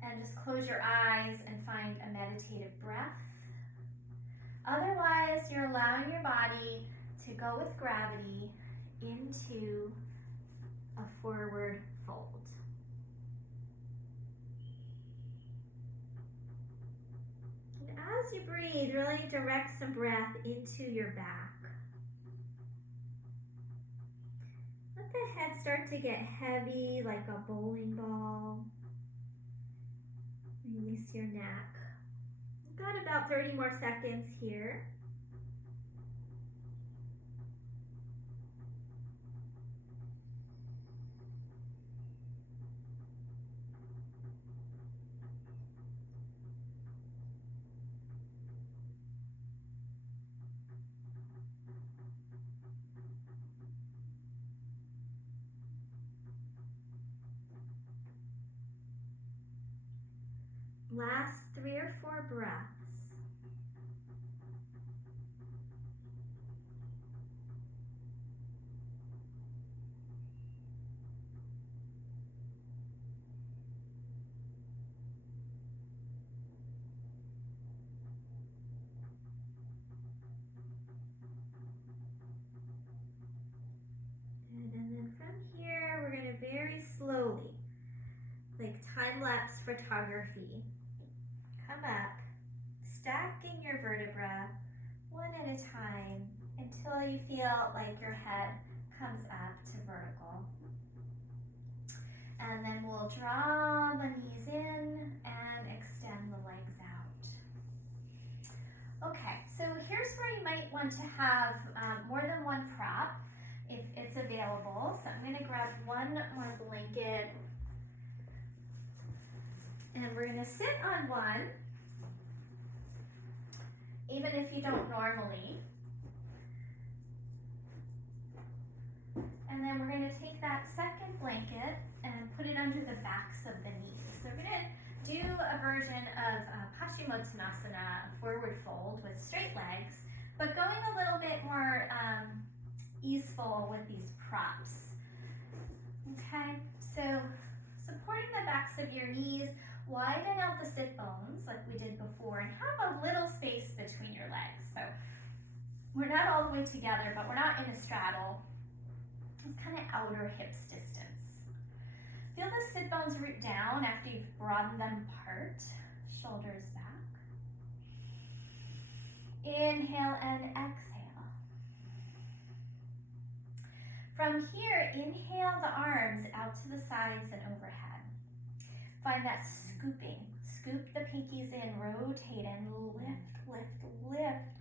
and just close your eyes and find a meditative breath. Otherwise, you're allowing your body to go with gravity into a forward fold. And as you breathe, really direct some breath into your back. Let the head start to get heavy like a bowling ball. Release your neck. We've got about 30 more seconds here. Last 3 or 4 breaths. And then from here, we're going to very slowly, like time-lapse photography, come up, stacking your vertebra one at a time until you feel like your head comes up to vertical. And then we'll draw the knees in and extend the legs out. Okay, so here's where you might want to have more than one prop if it's available. So I'm going to grab one more blanket, and we're going to sit on one, even if you don't normally. And then we're going to take that second blanket and put it under the backs of the knees. So we're going to do a version of Paschimottanasana, forward fold with straight legs, but going a little bit more easeful with these props. Okay, so supporting the backs of your knees, widen out the sit bones like we did before, and have a little space between your legs. So we're not all the way together, but we're not in a straddle. It's kind of outer hips distance. Feel the sit bones root down after you've broadened them apart. Shoulders back. Inhale and exhale. From here, inhale the arms out to the sides and overhead. Find that scooping. Scoop the pinkies in, rotate and lift, lift, lift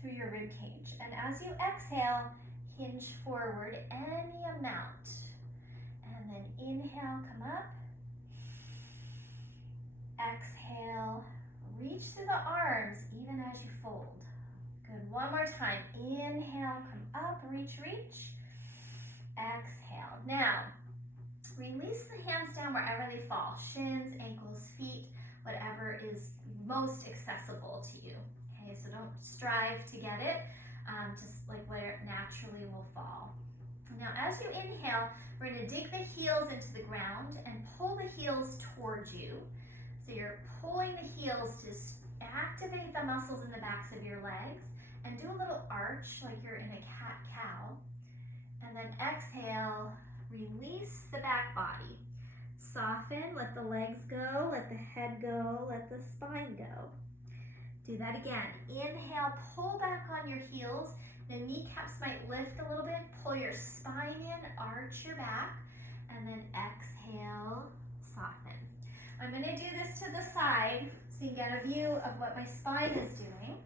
through your rib cage. And as you exhale, hinge forward any amount. And then inhale, come up. Exhale, reach through the arms even as you fold. Good, one more time. Inhale, come up, reach, reach. Exhale. Now, release the hands down wherever they fall. Shins, ankles, feet, whatever is most accessible to you. Okay, so don't strive to get it, just like where it naturally will fall. Now, as you inhale, we're going to dig the heels into the ground and pull the heels towards you. So you're pulling the heels to activate the muscles in the backs of your legs and do a little arch like you're in a cat-cow. And then exhale, release the back body. Soften, let the legs go, let the head go, let the spine go. Do that again. Inhale, pull back on your heels. The kneecaps might lift a little bit. Pull your spine in, arch your back, and then exhale, soften. I'm going to do this to the side so you get a view of what my spine is doing.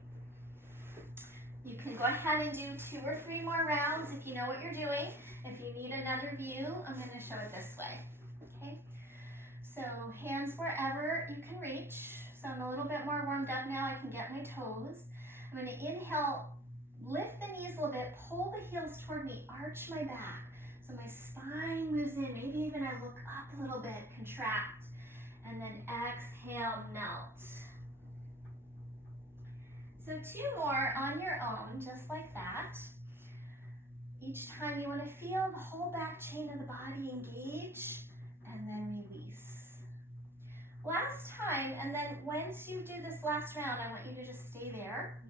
You can go ahead and do 2 or 3 more rounds if you know what you're doing. If you need another view, I'm going to show it this way. Okay? So hands wherever you can reach. So I'm a little bit more warmed up now. I can get my toes. I'm going to inhale, lift the knees a little bit, pull the heels toward me, arch my back. So my spine moves in. Maybe even I look up a little bit, contract. And then exhale, melt. So 2 more on your own, just like that. Each time you want to feel the whole back chain of the body engage, and then release. Last time, and then once you do this last round, I want you to just stay there.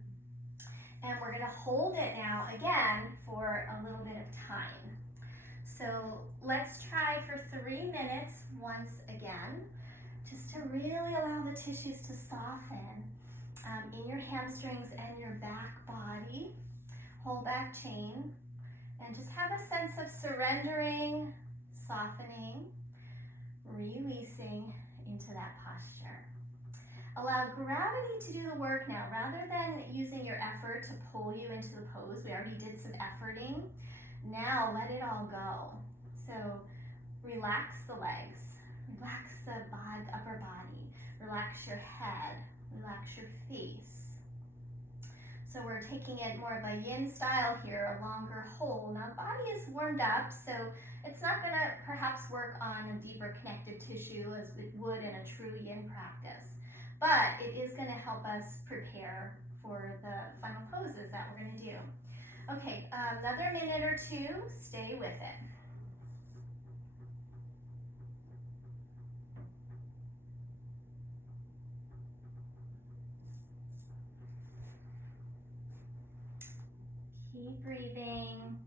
And we're going to hold it now again for a little bit of time. So let's try for 3 minutes once again, just to really allow the tissues to soften in your hamstrings and your back body. Whole back chain. And just have a sense of surrendering, softening, releasing into that posture. Allow gravity to do the work now. Rather than using your effort to pull you into the pose, we already did some efforting. Now let it all go. So relax the legs, relax the upper body, relax your head, relax your face. So we're taking it more of a yin style here, a longer hold. Now the body is warmed up, so it's not going to perhaps work on a deeper connective tissue as it would in a true yin practice. But it is going to help us prepare for the final poses that we're going to do. Okay, another minute or 2, stay with it. Keep breathing,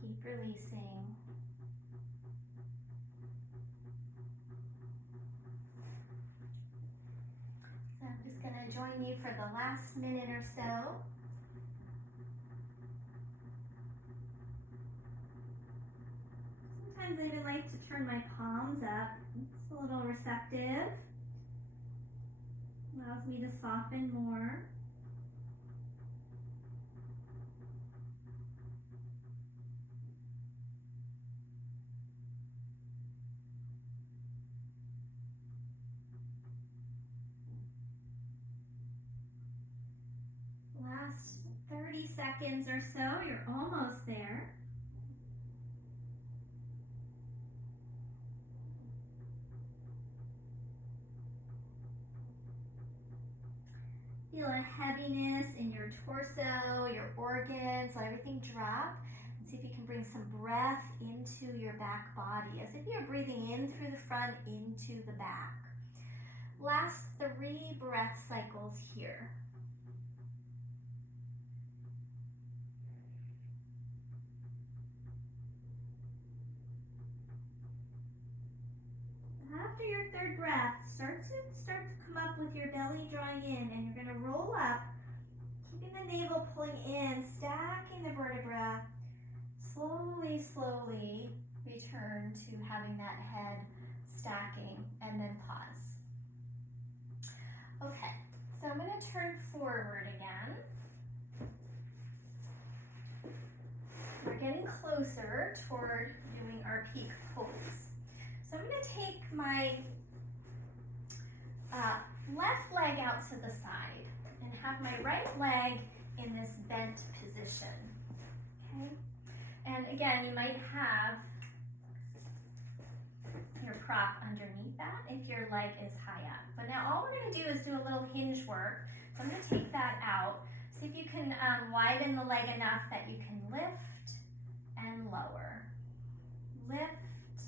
keep releasing. So I'm just going to join you for the last minute or so. Sometimes I even like to turn my palms up. It's a little receptive. Allows me to soften more. Last 30 seconds or so, you're almost there. Feel a heaviness in your torso, your organs, let everything drop. And see if you can bring some breath into your back body, as if you're breathing in through the front, into the back. Last 3 breath cycles here. After your 3rd breath, start to come up with your belly drawing in, and you're going to roll up, keeping the navel pulling in, stacking the vertebra. Slowly, slowly return to having that head stacking, and then pause. Okay, so I'm going to turn forward again. We're getting closer toward doing our peak pose. So I'm going to take my left leg out to the side and have my right leg in this bent position. Okay? And again, you might have your prop underneath that if your leg is high up. But now all we're going to do is do a little hinge work. So I'm going to take that out. See if you can widen the leg enough that you can lift and lower. Lift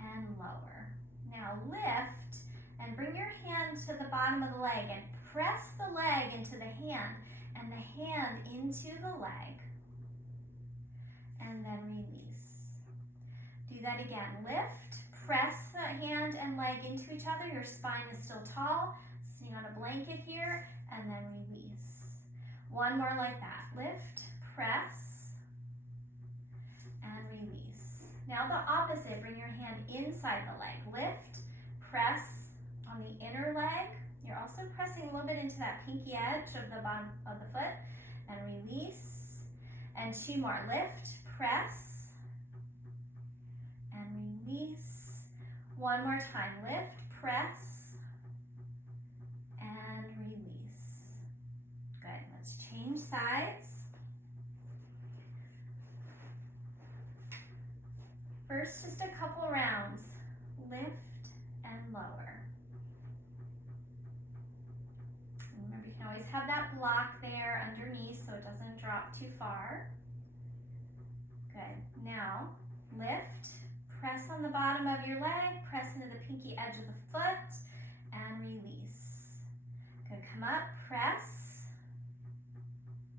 and lower. Now lift and bring your hand to the bottom of the leg and press the leg into the hand and the hand into the leg, and then release. Do that again. Lift, press the hand and leg into each other. Your spine is still tall, sitting on a blanket here, and then release. One more like that. Lift, press, and release. Now the opposite, bring your hand inside the leg. Lift, press on the inner leg. You're also pressing a little bit into that pinky edge of the bottom of the foot, and release. And 2 more. Lift, press, and release. One more time. Lift, press, and release. Good. Let's change sides. First, just a couple rounds. Lift and lower. Remember, you can always have that block there underneath so it doesn't drop too far. Good. Now, lift, press on the bottom of your leg, press into the pinky edge of the foot, and release. Good. Come up, press.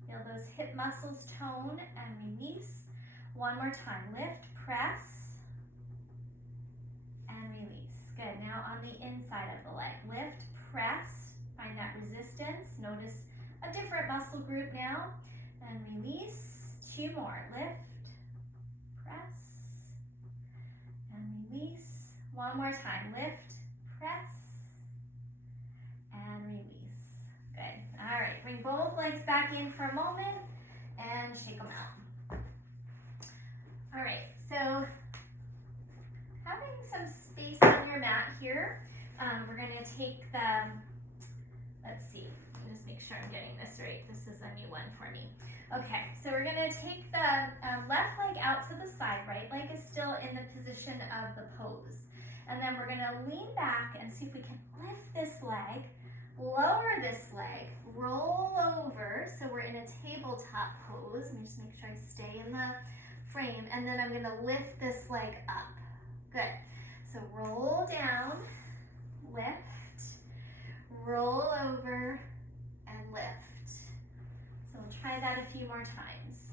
Feel those hip muscles tone and release. One more time. Lift, press, and release. Good. Now on the inside of the leg. Lift, press, find that resistance. Notice a different muscle group now. And release. 2 more. Lift, press, and release. One more time. Lift, press, and release. Good. All right. Bring both legs back in for a moment and shake them out. All right. So having some space on your mat here, we're going to take the, let's see, just make sure I'm getting this right. This is a new one for me. Okay, so we're going to take the left leg out to the side, right leg is still in the position of the pose. And then we're going to lean back and see if we can lift this leg, lower this leg, roll over, so we're in a tabletop pose. Let me just make sure I stay in the frame, and then I'm going to lift this leg up. Good. So roll down, lift, roll over, and lift. So we'll try that a few more times.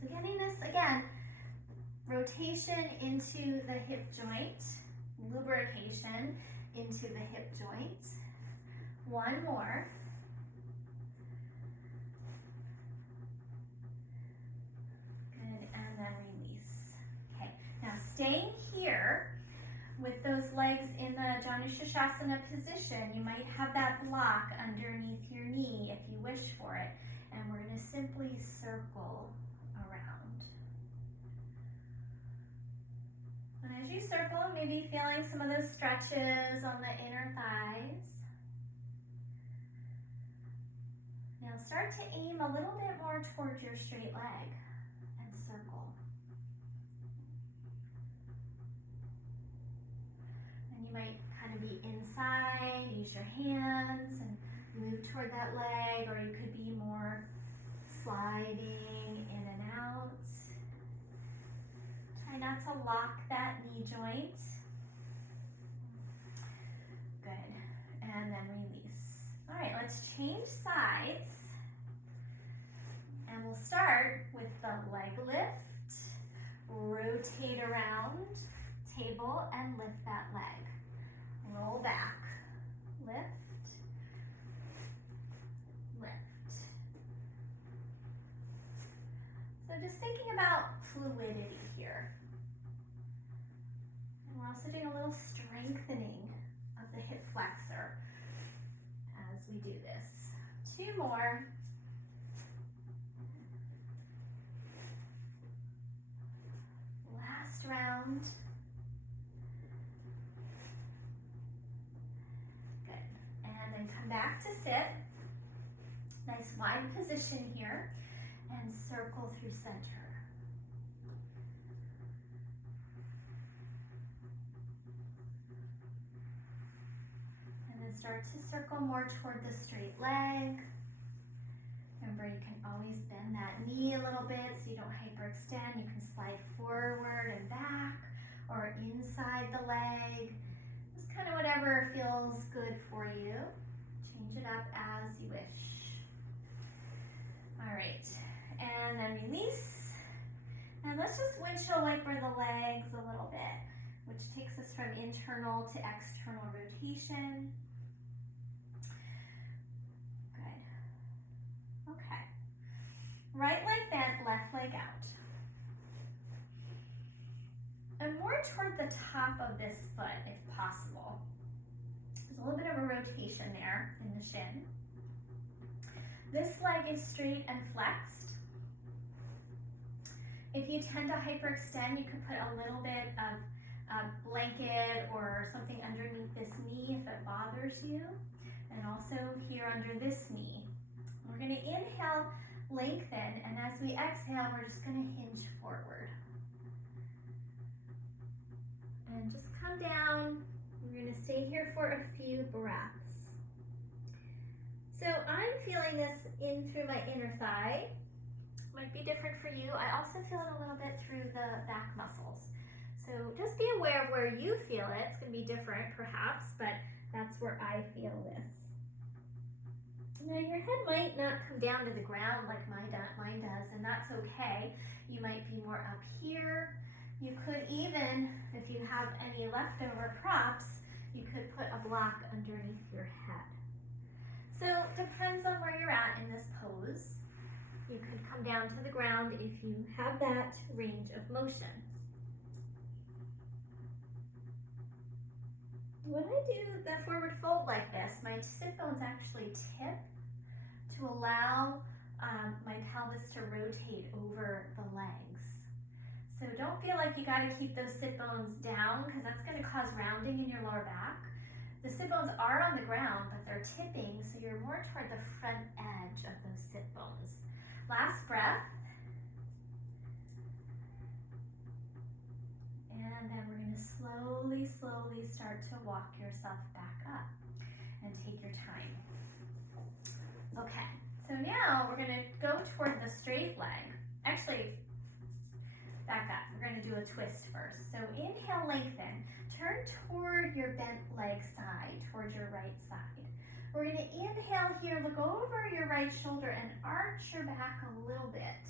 So getting this, again, rotation into the hip joint, lubrication into the hip joint. One more. Good, and then release. Okay, now staying here with those legs in the Janu Sirsasana position, you might have that block underneath your knee if you wish for it. And we're going to simply circle around. And as you circle, maybe feeling some of those stretches on the inner thighs. Now start to aim a little bit more towards your straight leg and circle. And you might kind of be inside, use your hands, and move toward that leg, or you could be more sliding in and out. Try not to lock that knee joint. Good. And then release. All right, let's change sides. And we'll start with the leg lift. Rotate around, table, and lift that leg. Roll back. Lift. Lift. So just thinking about fluidity here. And we're also doing a little strengthening of the hip flexor as we do this. 2 more. Last round. Good. And then come back to sit. Nice wide position here. And circle through center. And then start to circle more toward the straight leg. Remember, you can always bend that knee a little bit so you don't hyperextend. You can slide forward and back or inside the leg. Just kind of whatever feels good for you. Change it up as you wish. All right, and then release. And let's just windshield wiper the legs a little bit, which takes us from internal to external rotation. Right leg bent, left leg out. And more toward the top of this foot if possible. There's a little bit of a rotation there in the shin. This leg is straight and flexed. If you tend to hyperextend, you could put a little bit of a blanket or something underneath this knee if it bothers you. And also here under this knee. We're going to inhale, lengthen, and as we exhale, we're just going to hinge forward. And just come down. We're going to stay here for a few breaths. So I'm feeling this in through my inner thigh. Might be different for you. I also feel it a little bit through the back muscles. So just be aware of where you feel it. It's going to be different perhaps, but that's where I feel this. Now your head might not come down to the ground like mine does, and that's okay. You might be more up here. You could even, if you have any leftover props, you could put a block underneath your head. So depends on where you're at in this pose. You could come down to the ground if you have that range of motion. When I do the forward fold like this, my sit bones actually tip to allow my pelvis to rotate over the legs. So don't feel like you got to keep those sit bones down because that's going to cause rounding in your lower back. The sit bones are on the ground, but they're tipping, so you're more toward the front edge of those sit bones. Last breath. And then we're going to slowly start to walk yourself back up and take your time. Okay, so now we're going to go toward the straight leg. Actually, back up. We're going to do a twist first. So inhale, lengthen. Turn toward your bent leg side, towards your right side. We're going to inhale here, look over your right shoulder and arch your back a little bit.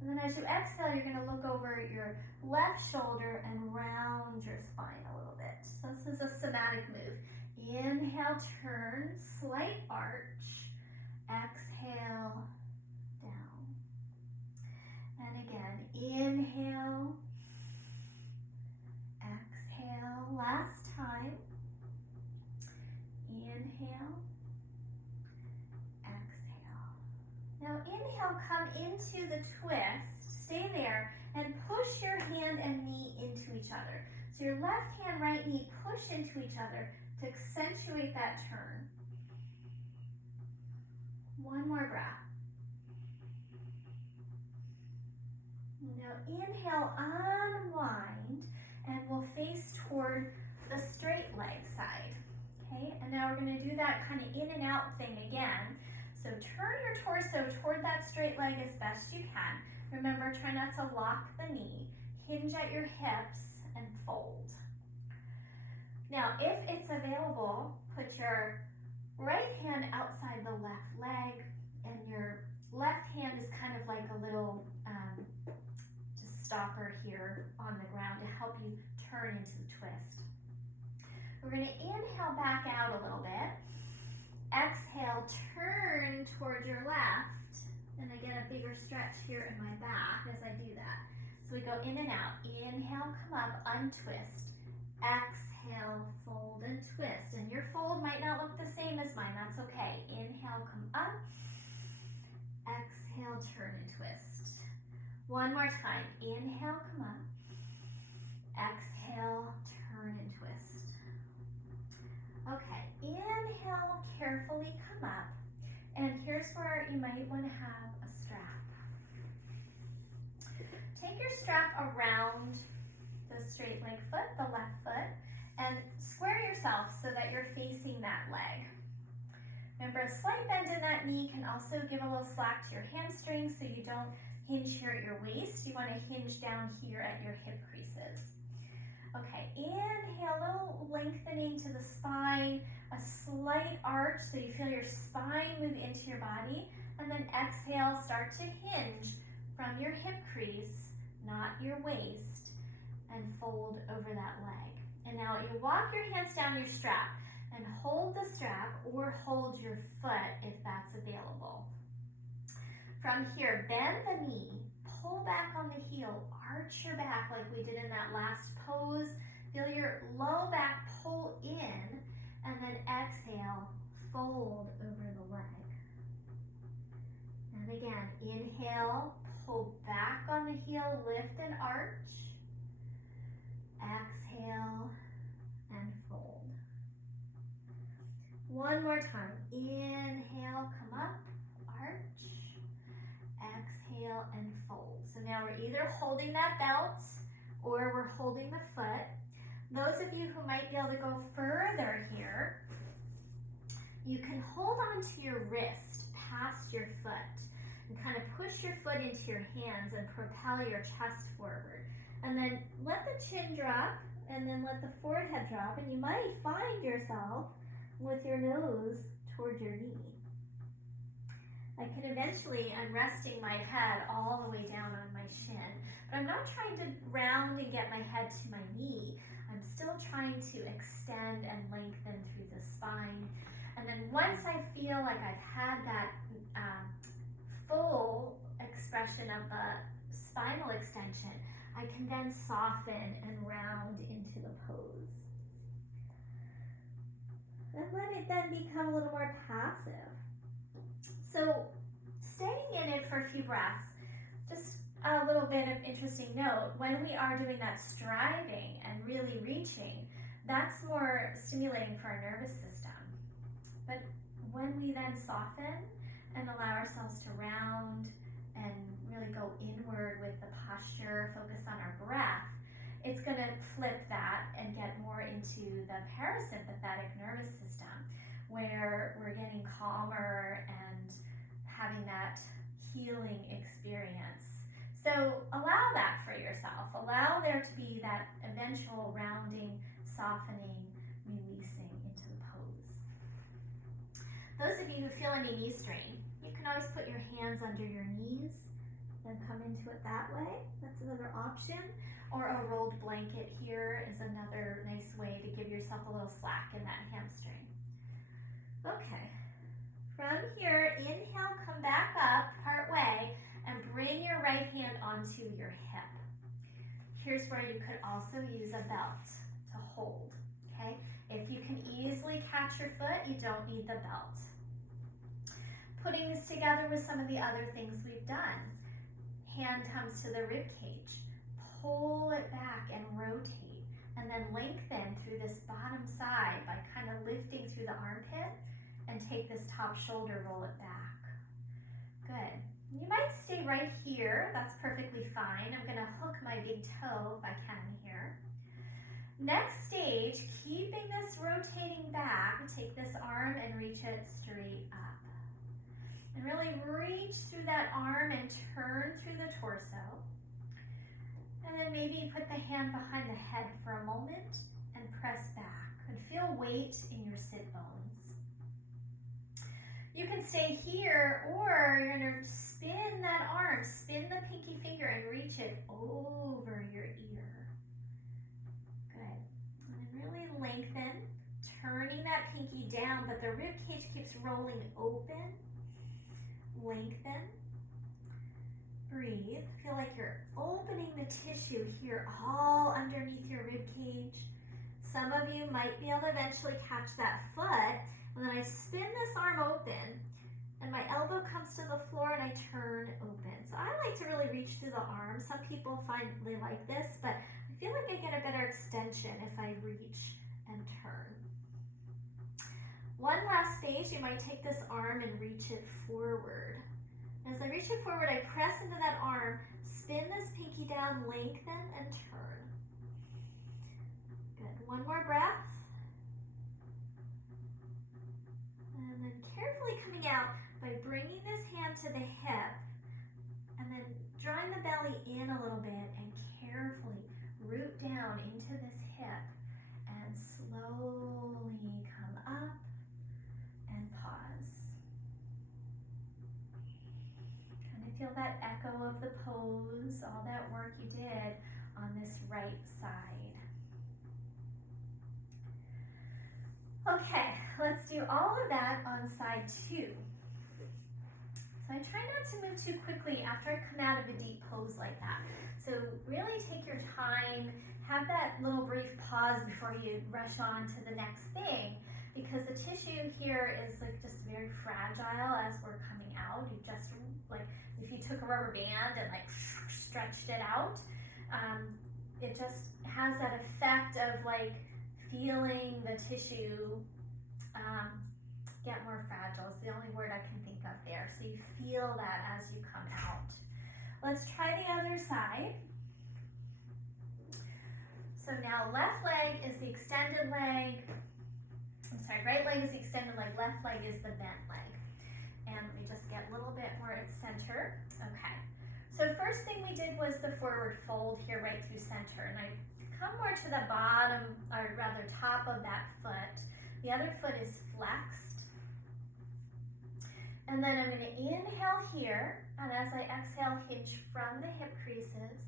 And then as you exhale, you're going to look over your left shoulder and round your spine a little bit. So this is a somatic move. Inhale, turn, slight arch. Exhale, down. And again, inhale, exhale. Last time. Inhale, exhale. Now inhale, come into the twist. Stay there and push your hand and knee into each other. So your left hand, right knee push into each other to accentuate that turn. One more breath. Now inhale, unwind, and we'll face toward the straight leg side. Okay, and now we're going to do that kind of in and out thing again. So turn your torso toward that straight leg as best you can. Remember, try not to lock the knee. Hinge at your hips and fold. Now, if it's available, put your right hand outside the left leg, and your left hand is kind of like a little just stopper here on the ground to help you turn into the twist. We're going to inhale back out a little bit. Exhale, turn towards your left, and I get a bigger stretch here in my back as I do that. So we go in and out. Inhale, come up, untwist. Exhale, fold and twist. And your fold might not look the same as mine, that's okay. Inhale, come up. Exhale, turn and twist. One more time. Inhale, come up. Exhale, turn and twist. Okay, inhale, carefully come up. And here's where you might want to have a strap. Take your strap around the straight leg foot, the left foot, and square yourself so that you're facing that leg. Remember, a slight bend in that knee can also give a little slack to your hamstrings so you don't hinge here at your waist. You want to hinge down here at your hip creases. Okay, inhale, a little lengthening to the spine, a slight arch so you feel your spine move into your body, and then exhale, start to hinge from your hip crease, not your waist, and fold over that leg. And now you walk your hands down your strap and hold the strap or hold your foot if that's available. From here, bend the knee, pull back on the heel, arch your back like we did in that last pose. Feel your low back pull in, and then exhale, fold over the leg. And again, inhale, pull back on the heel, lift and arch. Exhale and fold. One more time. Inhale, come up, arch. Exhale and fold. So now we're either holding that belt or we're holding the foot. Those of you who might be able to go further here, you can hold on to your wrist past your foot and kind of push your foot into your hands and propel your chest forward. And then let the chin drop and then let the forehead drop, and you might find yourself with your nose toward your knee. I can eventually, I'm resting my head all the way down on my shin, but I'm not trying to round and get my head to my knee. I'm still trying to extend and lengthen through the spine. And then once I feel like I've had that full expression of the spinal extension, I can then soften and round into the pose. And let it then become a little more passive. So staying in it for a few breaths, just a little bit of interesting note, when we are doing that striving and really reaching, that's more stimulating for our nervous system. But when we then soften and allow ourselves to round and really go inward with the posture, focus on our breath, it's going to flip that and get more into the parasympathetic nervous system, where we're getting calmer and having that healing experience. So allow that for yourself. Allow there to be that eventual rounding, softening, releasing into the pose. Those of you who feel any knee strain, you can always put your hands under your knees and come into it that way. That's another option. Or a rolled blanket here is another nice way to give yourself a little slack in that hamstring. Okay, from here, inhale, come back up part way and bring your right hand onto your hip. Here's where you could also use a belt to hold, okay? If you can easily catch your foot, you don't need the belt. Putting this together with some of the other things we've done. Hand comes to the rib cage. Pull it back and rotate, and then lengthen through this bottom side by kind of lifting through the armpit, and take this top shoulder, roll it back. Good. You might stay right here. That's perfectly fine. I'm going to hook my big toe if I can here. Next stage, keeping this rotating back, take this arm and reach it straight up. And really reach through that arm and turn through the torso. And then maybe put the hand behind the head for a moment and press back. And feel weight in your sit bones. You can stay here, or you're going to spin that arm, spin the pinky finger and reach it over your ear. Good. And then really lengthen, turning that pinky down, but the rib cage keeps rolling open. Lengthen. Breathe. Feel like you're opening the tissue here all underneath your rib cage. Some of you might be able to eventually catch that foot. And then I spin this arm open and my elbow comes to the floor and I turn open. So I like to really reach through the arm. Some people find they like this, but I feel like I get a better extension if I reach and turn. One last stage, you might take this arm and reach it forward. As I reach it forward, I press into that arm, spin this pinky down, lengthen, and turn. Good. One more breath. And then carefully coming out by bringing this hand to the hip, and then drawing the belly in a little bit, and carefully root down into this hip, and slowly come up and pause. Feel that echo of the pose, all that work you did on this right side. Okay, let's do all of that on side 2. So I try not to move too quickly after I come out of a deep pose like that. So really take your time, have that little brief pause before you rush on to the next thing, because the tissue here is like just very fragile as we're coming out. You just like, if you took a rubber band and like stretched it out, it just has that effect of like feeling the tissue get more fragile. It's the only word I can think of there. So you feel that as you come out. Let's try the other side. So now left leg is the extended leg. I'm sorry, right leg is the extended leg, left leg is the bent leg. And let me just get a little bit more at center. Okay. So first thing we did was the forward fold here right through center. And I come more to the bottom, or rather top of that foot. The other foot is flexed. And then I'm going to inhale here. And as I exhale, hinge from the hip creases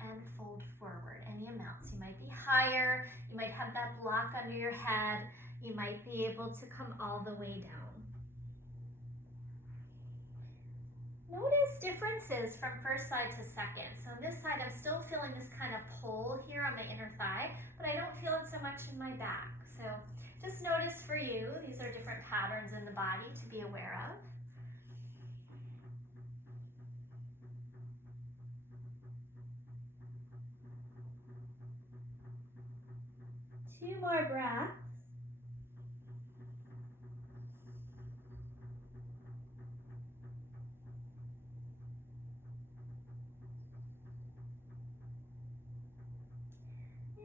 and fold forward. Any amounts. You might be higher. You might have that block under your head. You might be able to come all the way down. Notice differences from first side to second. So on this side, I'm still feeling this kind of pull here on my inner thigh, but I don't feel it so much in my back. So just notice for you, these are different patterns in the body to be aware of. Two more breaths.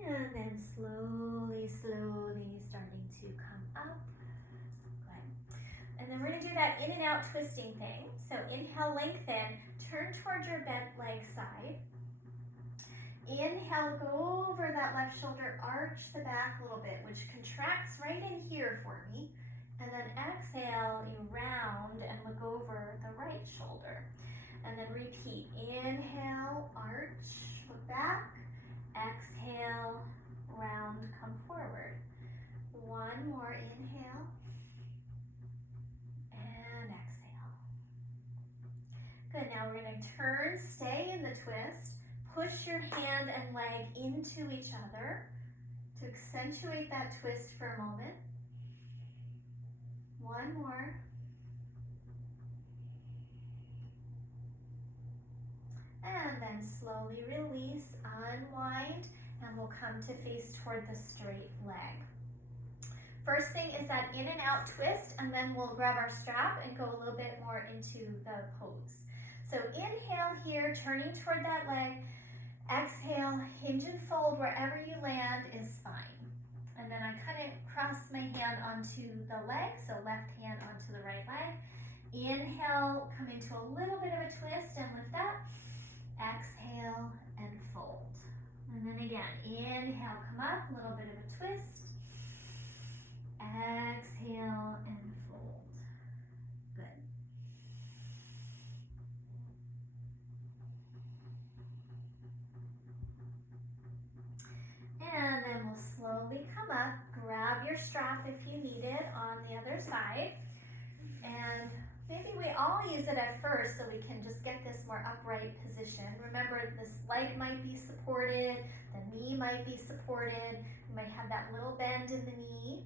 And then slowly, slowly starting to come up. Good. And then we're going to do that in and out twisting thing. So inhale, lengthen, turn towards your bent leg side. Inhale, go over that left shoulder, arch the back a little bit, which contracts right in here for me. And then exhale, you round and look over the right shoulder. And then repeat. Inhale, arch, look back. Exhale, round, come forward. One more inhale. And exhale. Good, now we're going to turn, stay in the twist. Push your hand and leg into each other to accentuate that twist for a moment. One more. And then slowly release, unwind, and we'll come to face toward the straight leg. First thing is that in and out twist, and then we'll grab our strap and go a little bit more into the pose. So inhale here, turning toward that leg. Exhale, hinge and fold. Wherever you land is fine. And then I kind of cross my hand onto the leg, so left hand onto the right leg. Inhale, come into a little bit of a twist and lift up. Exhale and fold. And then again, inhale, come up, a little bit of a twist. Exhale and fold. Good. And then we'll slowly come up, grab your strap if you need it on the other side. And maybe we all use it at first so we can just get this more upright position. Remember, this leg might be supported, the knee might be supported. You might have that little bend in the knee.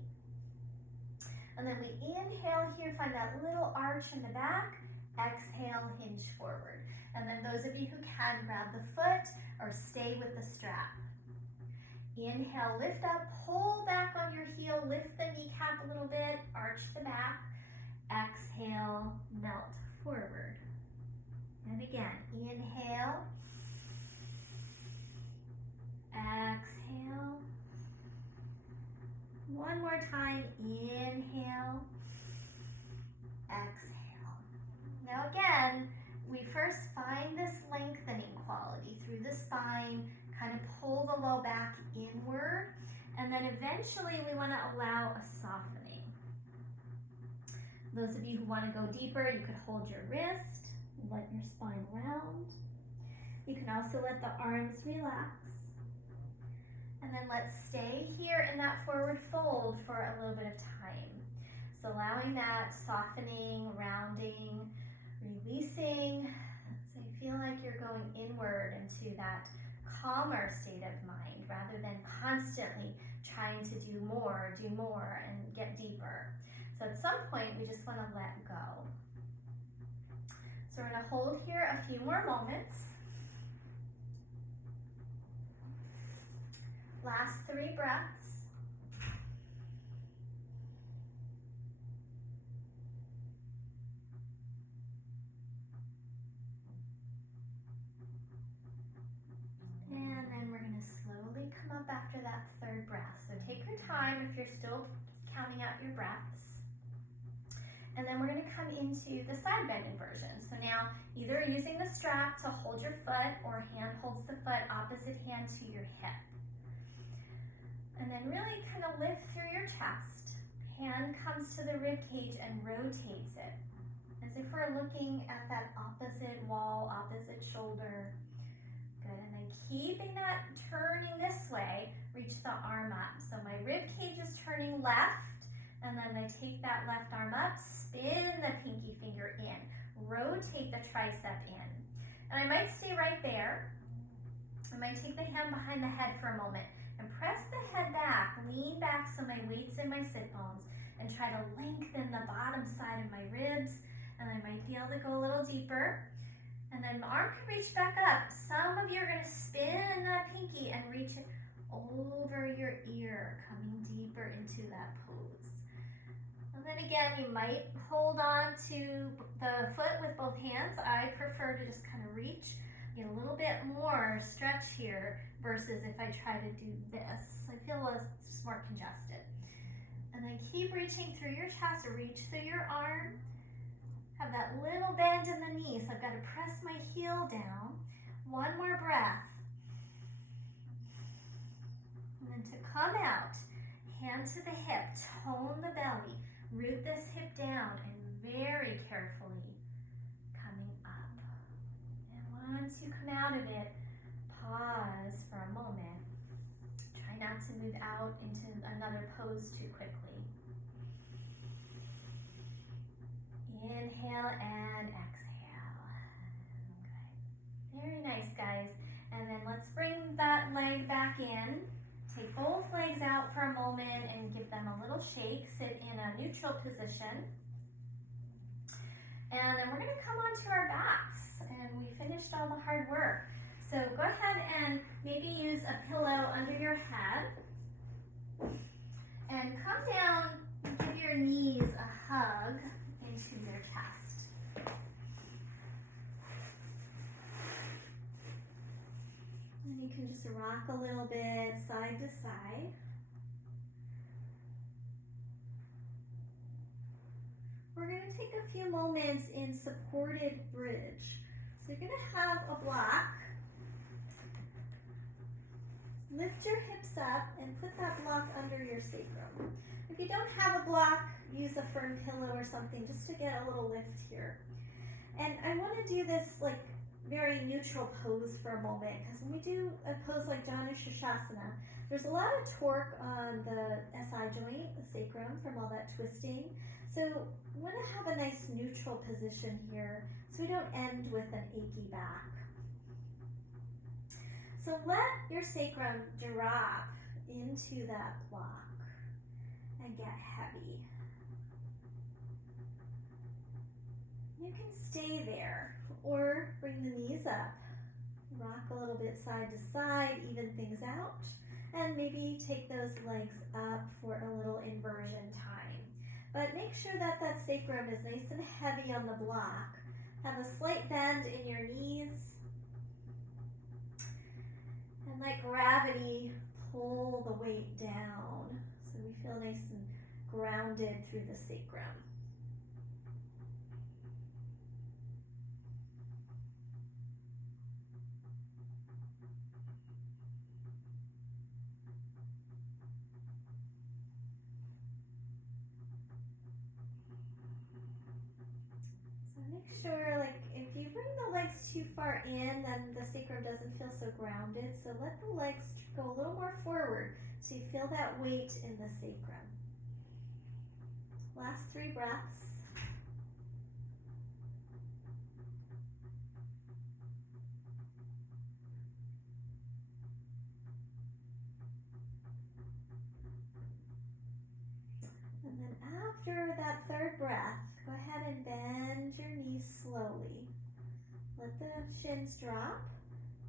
And then we inhale here, find that little arch in the back. Exhale, hinge forward. And then those of you who can, grab the foot or stay with the strap. Inhale, lift up, pull back on your heel, lift the kneecap a little bit, arch the back. Exhale, melt forward. And again, inhale. Exhale. One more time, inhale. Exhale. Now again, we first find this lengthening quality through the spine, kind of pull the low back inward, and then eventually we want to allow a softening. Those of you who want to go deeper, you could hold your wrist, let your spine round. You can also let the arms relax. And then let's stay here in that forward fold for a little bit of time. So allowing that softening, rounding, releasing. So you feel like you're going inward into that calmer state of mind rather than constantly trying to do more and get deeper. So at some point we just want to let go. So we're going to hold here a few more moments. Last 3 breaths. And then we're going to slowly come up after that 3rd breath. So take your time if you're still counting out your breaths. And then we're going to come into the side bending version. So now either using the strap to hold your foot or hand holds the foot, opposite hand to your hip. And then really kind of lift through your chest. Hand comes to the rib cage and rotates it. As if we're looking at that opposite wall, opposite shoulder. Good, and then keeping that turning this way, reach the arm up. So my rib cage is turning left, and then I take that left arm up, spin the pinky finger in, rotate the tricep in. And I might stay right there. I might take the hand behind the head for a moment and press the head back, lean back so my weight's in my sit bones, and try to lengthen the bottom side of my ribs. And I might be able to go a little deeper. And then the arm can reach back up. Some of you are going to spin that pinky and reach it over your ear, coming deeper into that pose. And then again, you might hold on to the foot with both hands. I prefer to just kind of reach, get a little bit more stretch here versus if I try to do this. I feel it's more congested. And then keep reaching through your chest, or reach through your arm. Have that little bend in the knee, so I've got to press my heel down. One more breath. And then to come out, hand to the hip, tone the belly, root this hip down, and very carefully coming up. And once you come out of it, pause for a moment. Try not to move out into another pose too quickly. Inhale and exhale. Good. Very nice, guys. And then let's bring that leg back in. Take both legs out for a moment and give them a little shake. Sit in a neutral position. And then we're going to come onto our backs. And we finished all the hard work. So go ahead and maybe use a pillow under your head. And come down and give your knees a hug into their chest. And just rock a little bit side to side. We're going to take a few moments in supported bridge. So you're going to have a block. Lift your hips up and put that block under your sacrum. If you don't have a block, use a firm pillow or something just to get a little lift here. And I want to do this like very neutral pose for a moment, because when we do a pose like Janu Sirsasana, there's a lot of torque on the SI joint, the sacrum, from all that twisting. So we want to have a nice neutral position here so we don't end with an achy back. So let your sacrum drop into that block and get heavy. You can stay there or bring the knees up. Rock a little bit side to side, even things out, and maybe take those legs up for a little inversion time. But make sure that that sacrum is nice and heavy on the block. Have a slight bend in your knees. And let gravity pull the weight down so we feel nice and grounded through the sacrum. Make sure, like, if you bring the legs too far in, then the sacrum doesn't feel so grounded. So let the legs go a little more forward so you feel that weight in the sacrum. Last 3 breaths. And then after that 3rd breath, go ahead and bend your knees slowly. Let the shins drop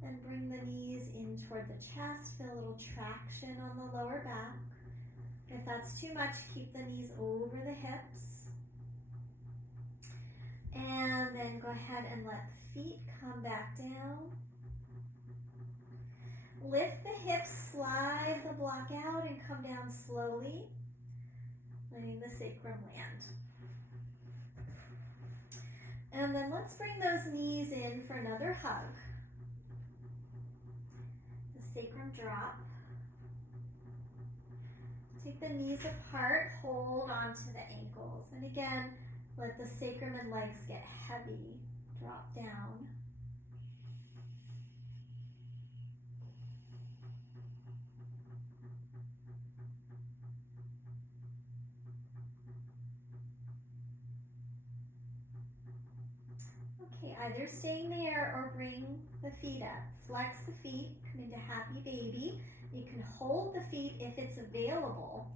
and bring the knees in toward the chest. Feel a little traction on the lower back. If that's too much, keep the knees over the hips. And then go ahead and let the feet come back down. Lift the hips, slide the block out and come down slowly, letting the sacrum land. And then let's bring those knees in for another hug. The sacrum drop. Take the knees apart, hold onto the ankles. And again, let the sacrum and legs get heavy. Drop down. Okay, either staying there or bring the feet up. Flex the feet, come into happy baby. You can hold the feet if it's available,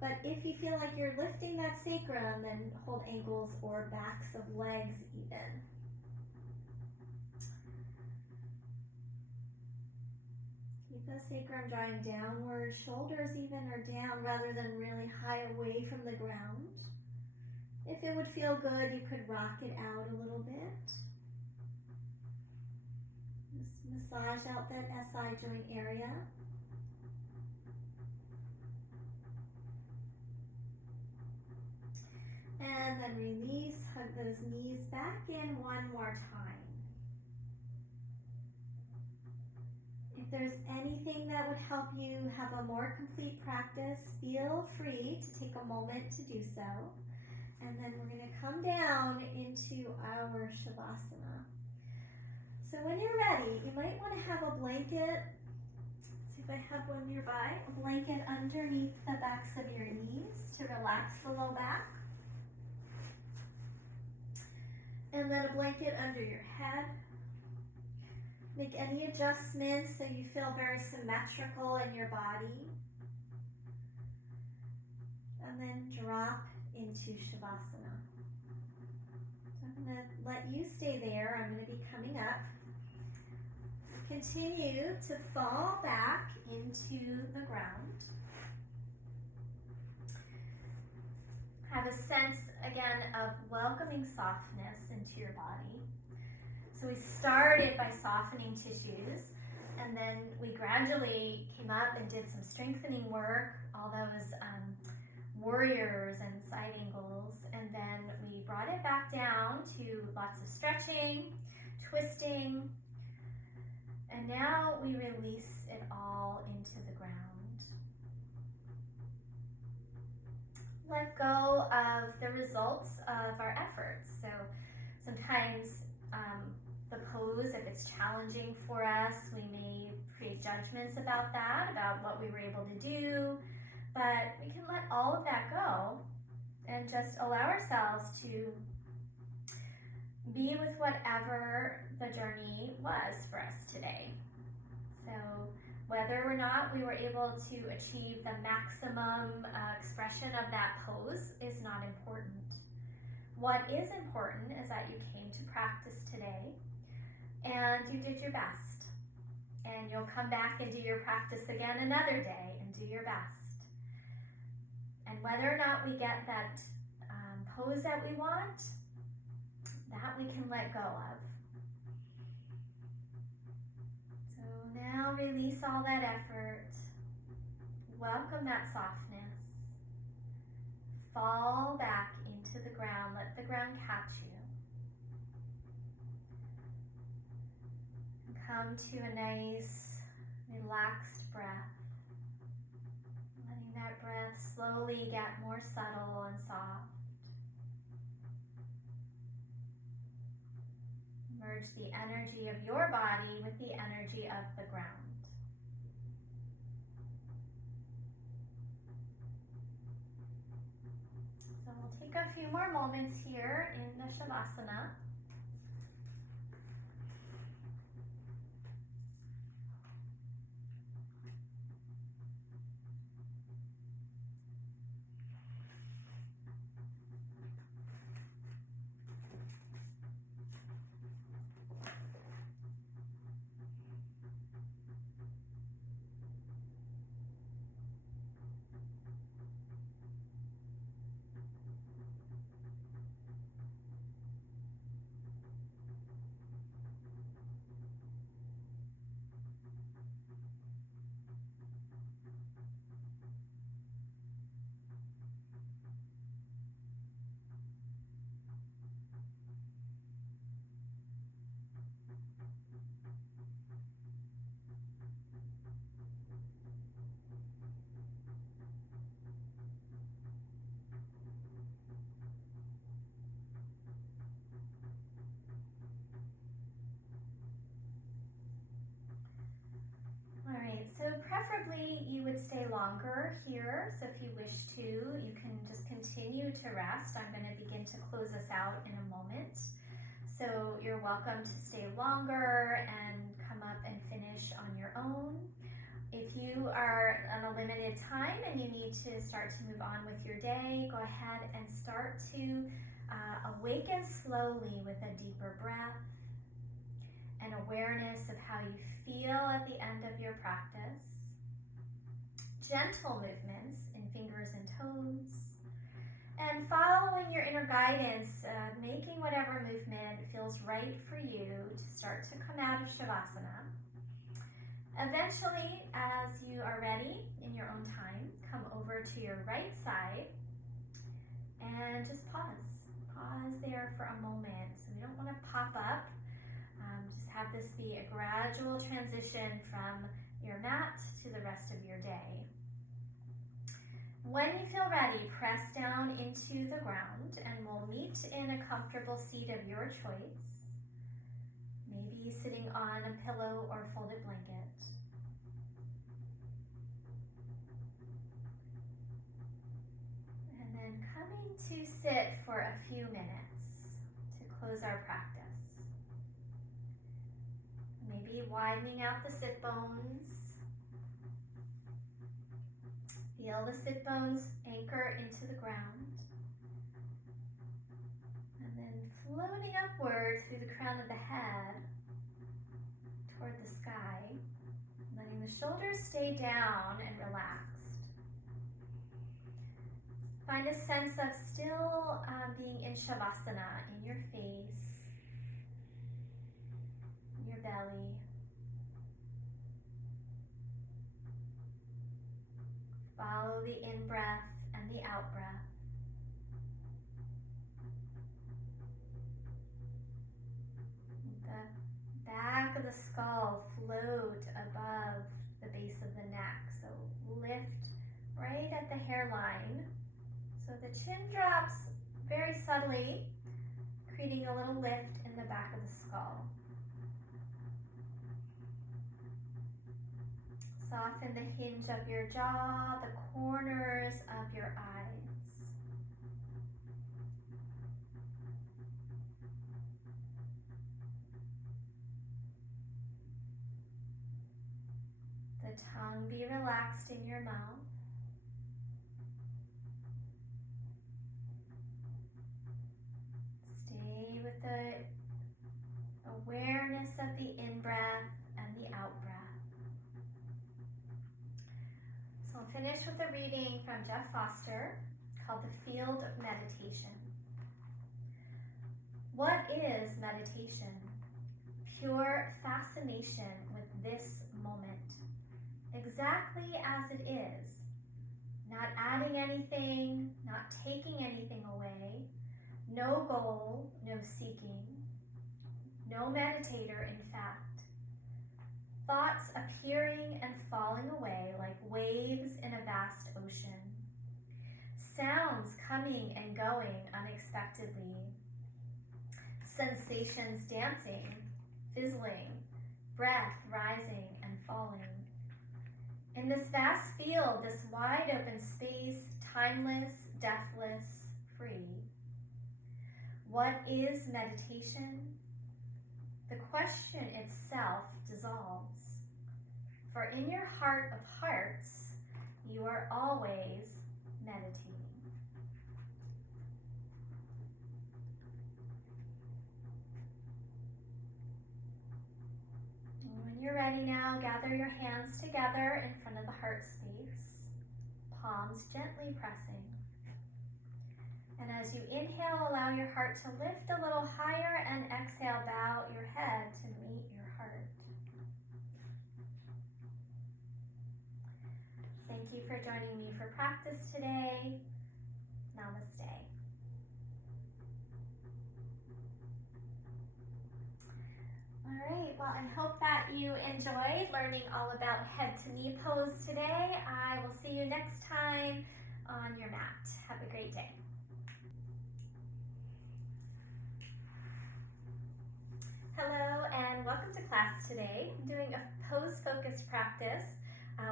but if you feel like you're lifting that sacrum, then hold ankles or backs of legs even. Keep the sacrum drawing downward, shoulders even or down rather than really high away from the ground. If it would feel good, you could rock it out a little bit. Just massage out that SI joint area. And then release, hug those knees back in one more time. If there's anything that would help you have a more complete practice, feel free to take a moment to do so. And then we're going to come down into our Shavasana. So when you're ready, you might want to have a blanket. See if I have one nearby. A blanket underneath the backs of your knees to relax the low back. And then a blanket under your head. Make any adjustments so you feel very symmetrical in your body. And then drop into Shavasana. So I'm going to let you stay there. I'm going to be coming up. Continue to fall back into the ground. Have a sense, again, of welcoming softness into your body. So we started by softening tissues. And then we gradually came up and did some strengthening work, all those warriors and side angles. And then we brought it back down to lots of stretching, twisting. And now we release it all into the ground. Let go of the results of our efforts. So sometimes the pose, if it's challenging for us, we may create judgments about that, about what we were able to do, but we can let all of that go and just allow ourselves to be with whatever the journey was for us today. So whether or not we were able to achieve the maximum expression of that pose is not important. What is important is that you came to practice today and you did your best. And you'll come back and do your practice again another day and do your best. And whether or not we get that pose that we want, that we can let go of. So now release all that effort. Welcome that softness. Fall back into the ground. Let the ground catch you. Come to a nice, relaxed breath. Letting that breath slowly get more subtle and soft. Merge the energy of your body with the energy of the ground. So we'll take a few more moments here in the Shavasana. So preferably you would stay longer here. So if you wish to, you can just continue to rest. I'm going to begin to close us out in a moment. So you're welcome to stay longer and come up and finish on your own. If you are on a limited time and you need to start to move on with your day, go ahead and start to awaken slowly with a deeper breath and awareness of how you feel at the end of your practice. Gentle movements in fingers and toes. And following your inner guidance, making whatever movement feels right for you to start to come out of Shavasana. Eventually, as you are ready in your own time, come over to your right side and just pause. Pause there for a moment. So we don't want to pop up. Just have this be a gradual transition from your mat to the rest of your day. When you feel ready, press down into the ground and we'll meet in a comfortable seat of your choice. Maybe sitting on a pillow or folded blanket. And then coming to sit for a few minutes to close our practice. Maybe widening out the sit bones. Feel the sit bones anchor into the ground. And then floating upward through the crown of the head toward the sky. Letting the shoulders stay down and relaxed. Find a sense of still being in Shavasana in your face, your belly. Follow the in-breath and the out-breath. The back of the skull float above the base of the neck. So lift right at the hairline. So the chin drops very subtly, creating a little lift in the back of the skull. Soften the hinge of your jaw, the corners of your eyes. The tongue be relaxed in your mouth. Stay with the awareness of the in-breath and the out-breath. So I'll finish with a reading from Jeff Foster called The Field of Meditation. What is meditation? Pure fascination with this moment, exactly as it is, not adding anything, not taking anything away, no goal, no seeking, no meditator in fact. Thoughts appearing and falling away like waves in a vast ocean. Sounds coming and going unexpectedly. Sensations dancing, fizzling, breath rising and falling. In this vast field, this wide open space, timeless, deathless, free. What is meditation? The question itself dissolves. For in your heart of hearts, you are always meditating. And when you're ready now, gather your hands together in front of the heart space, palms gently pressing. And as you inhale, allow your heart to lift a little higher, and exhale, bow your head to meet your heart. Thank you for joining me for practice today. Namaste. All right, well, I hope that you enjoyed learning all about head to knee pose today. I will see you next time on your mat. Have a great day. Hello and welcome to class today. I'm doing a pose-focused practice,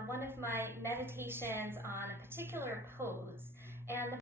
one of my meditations on a particular pose. And the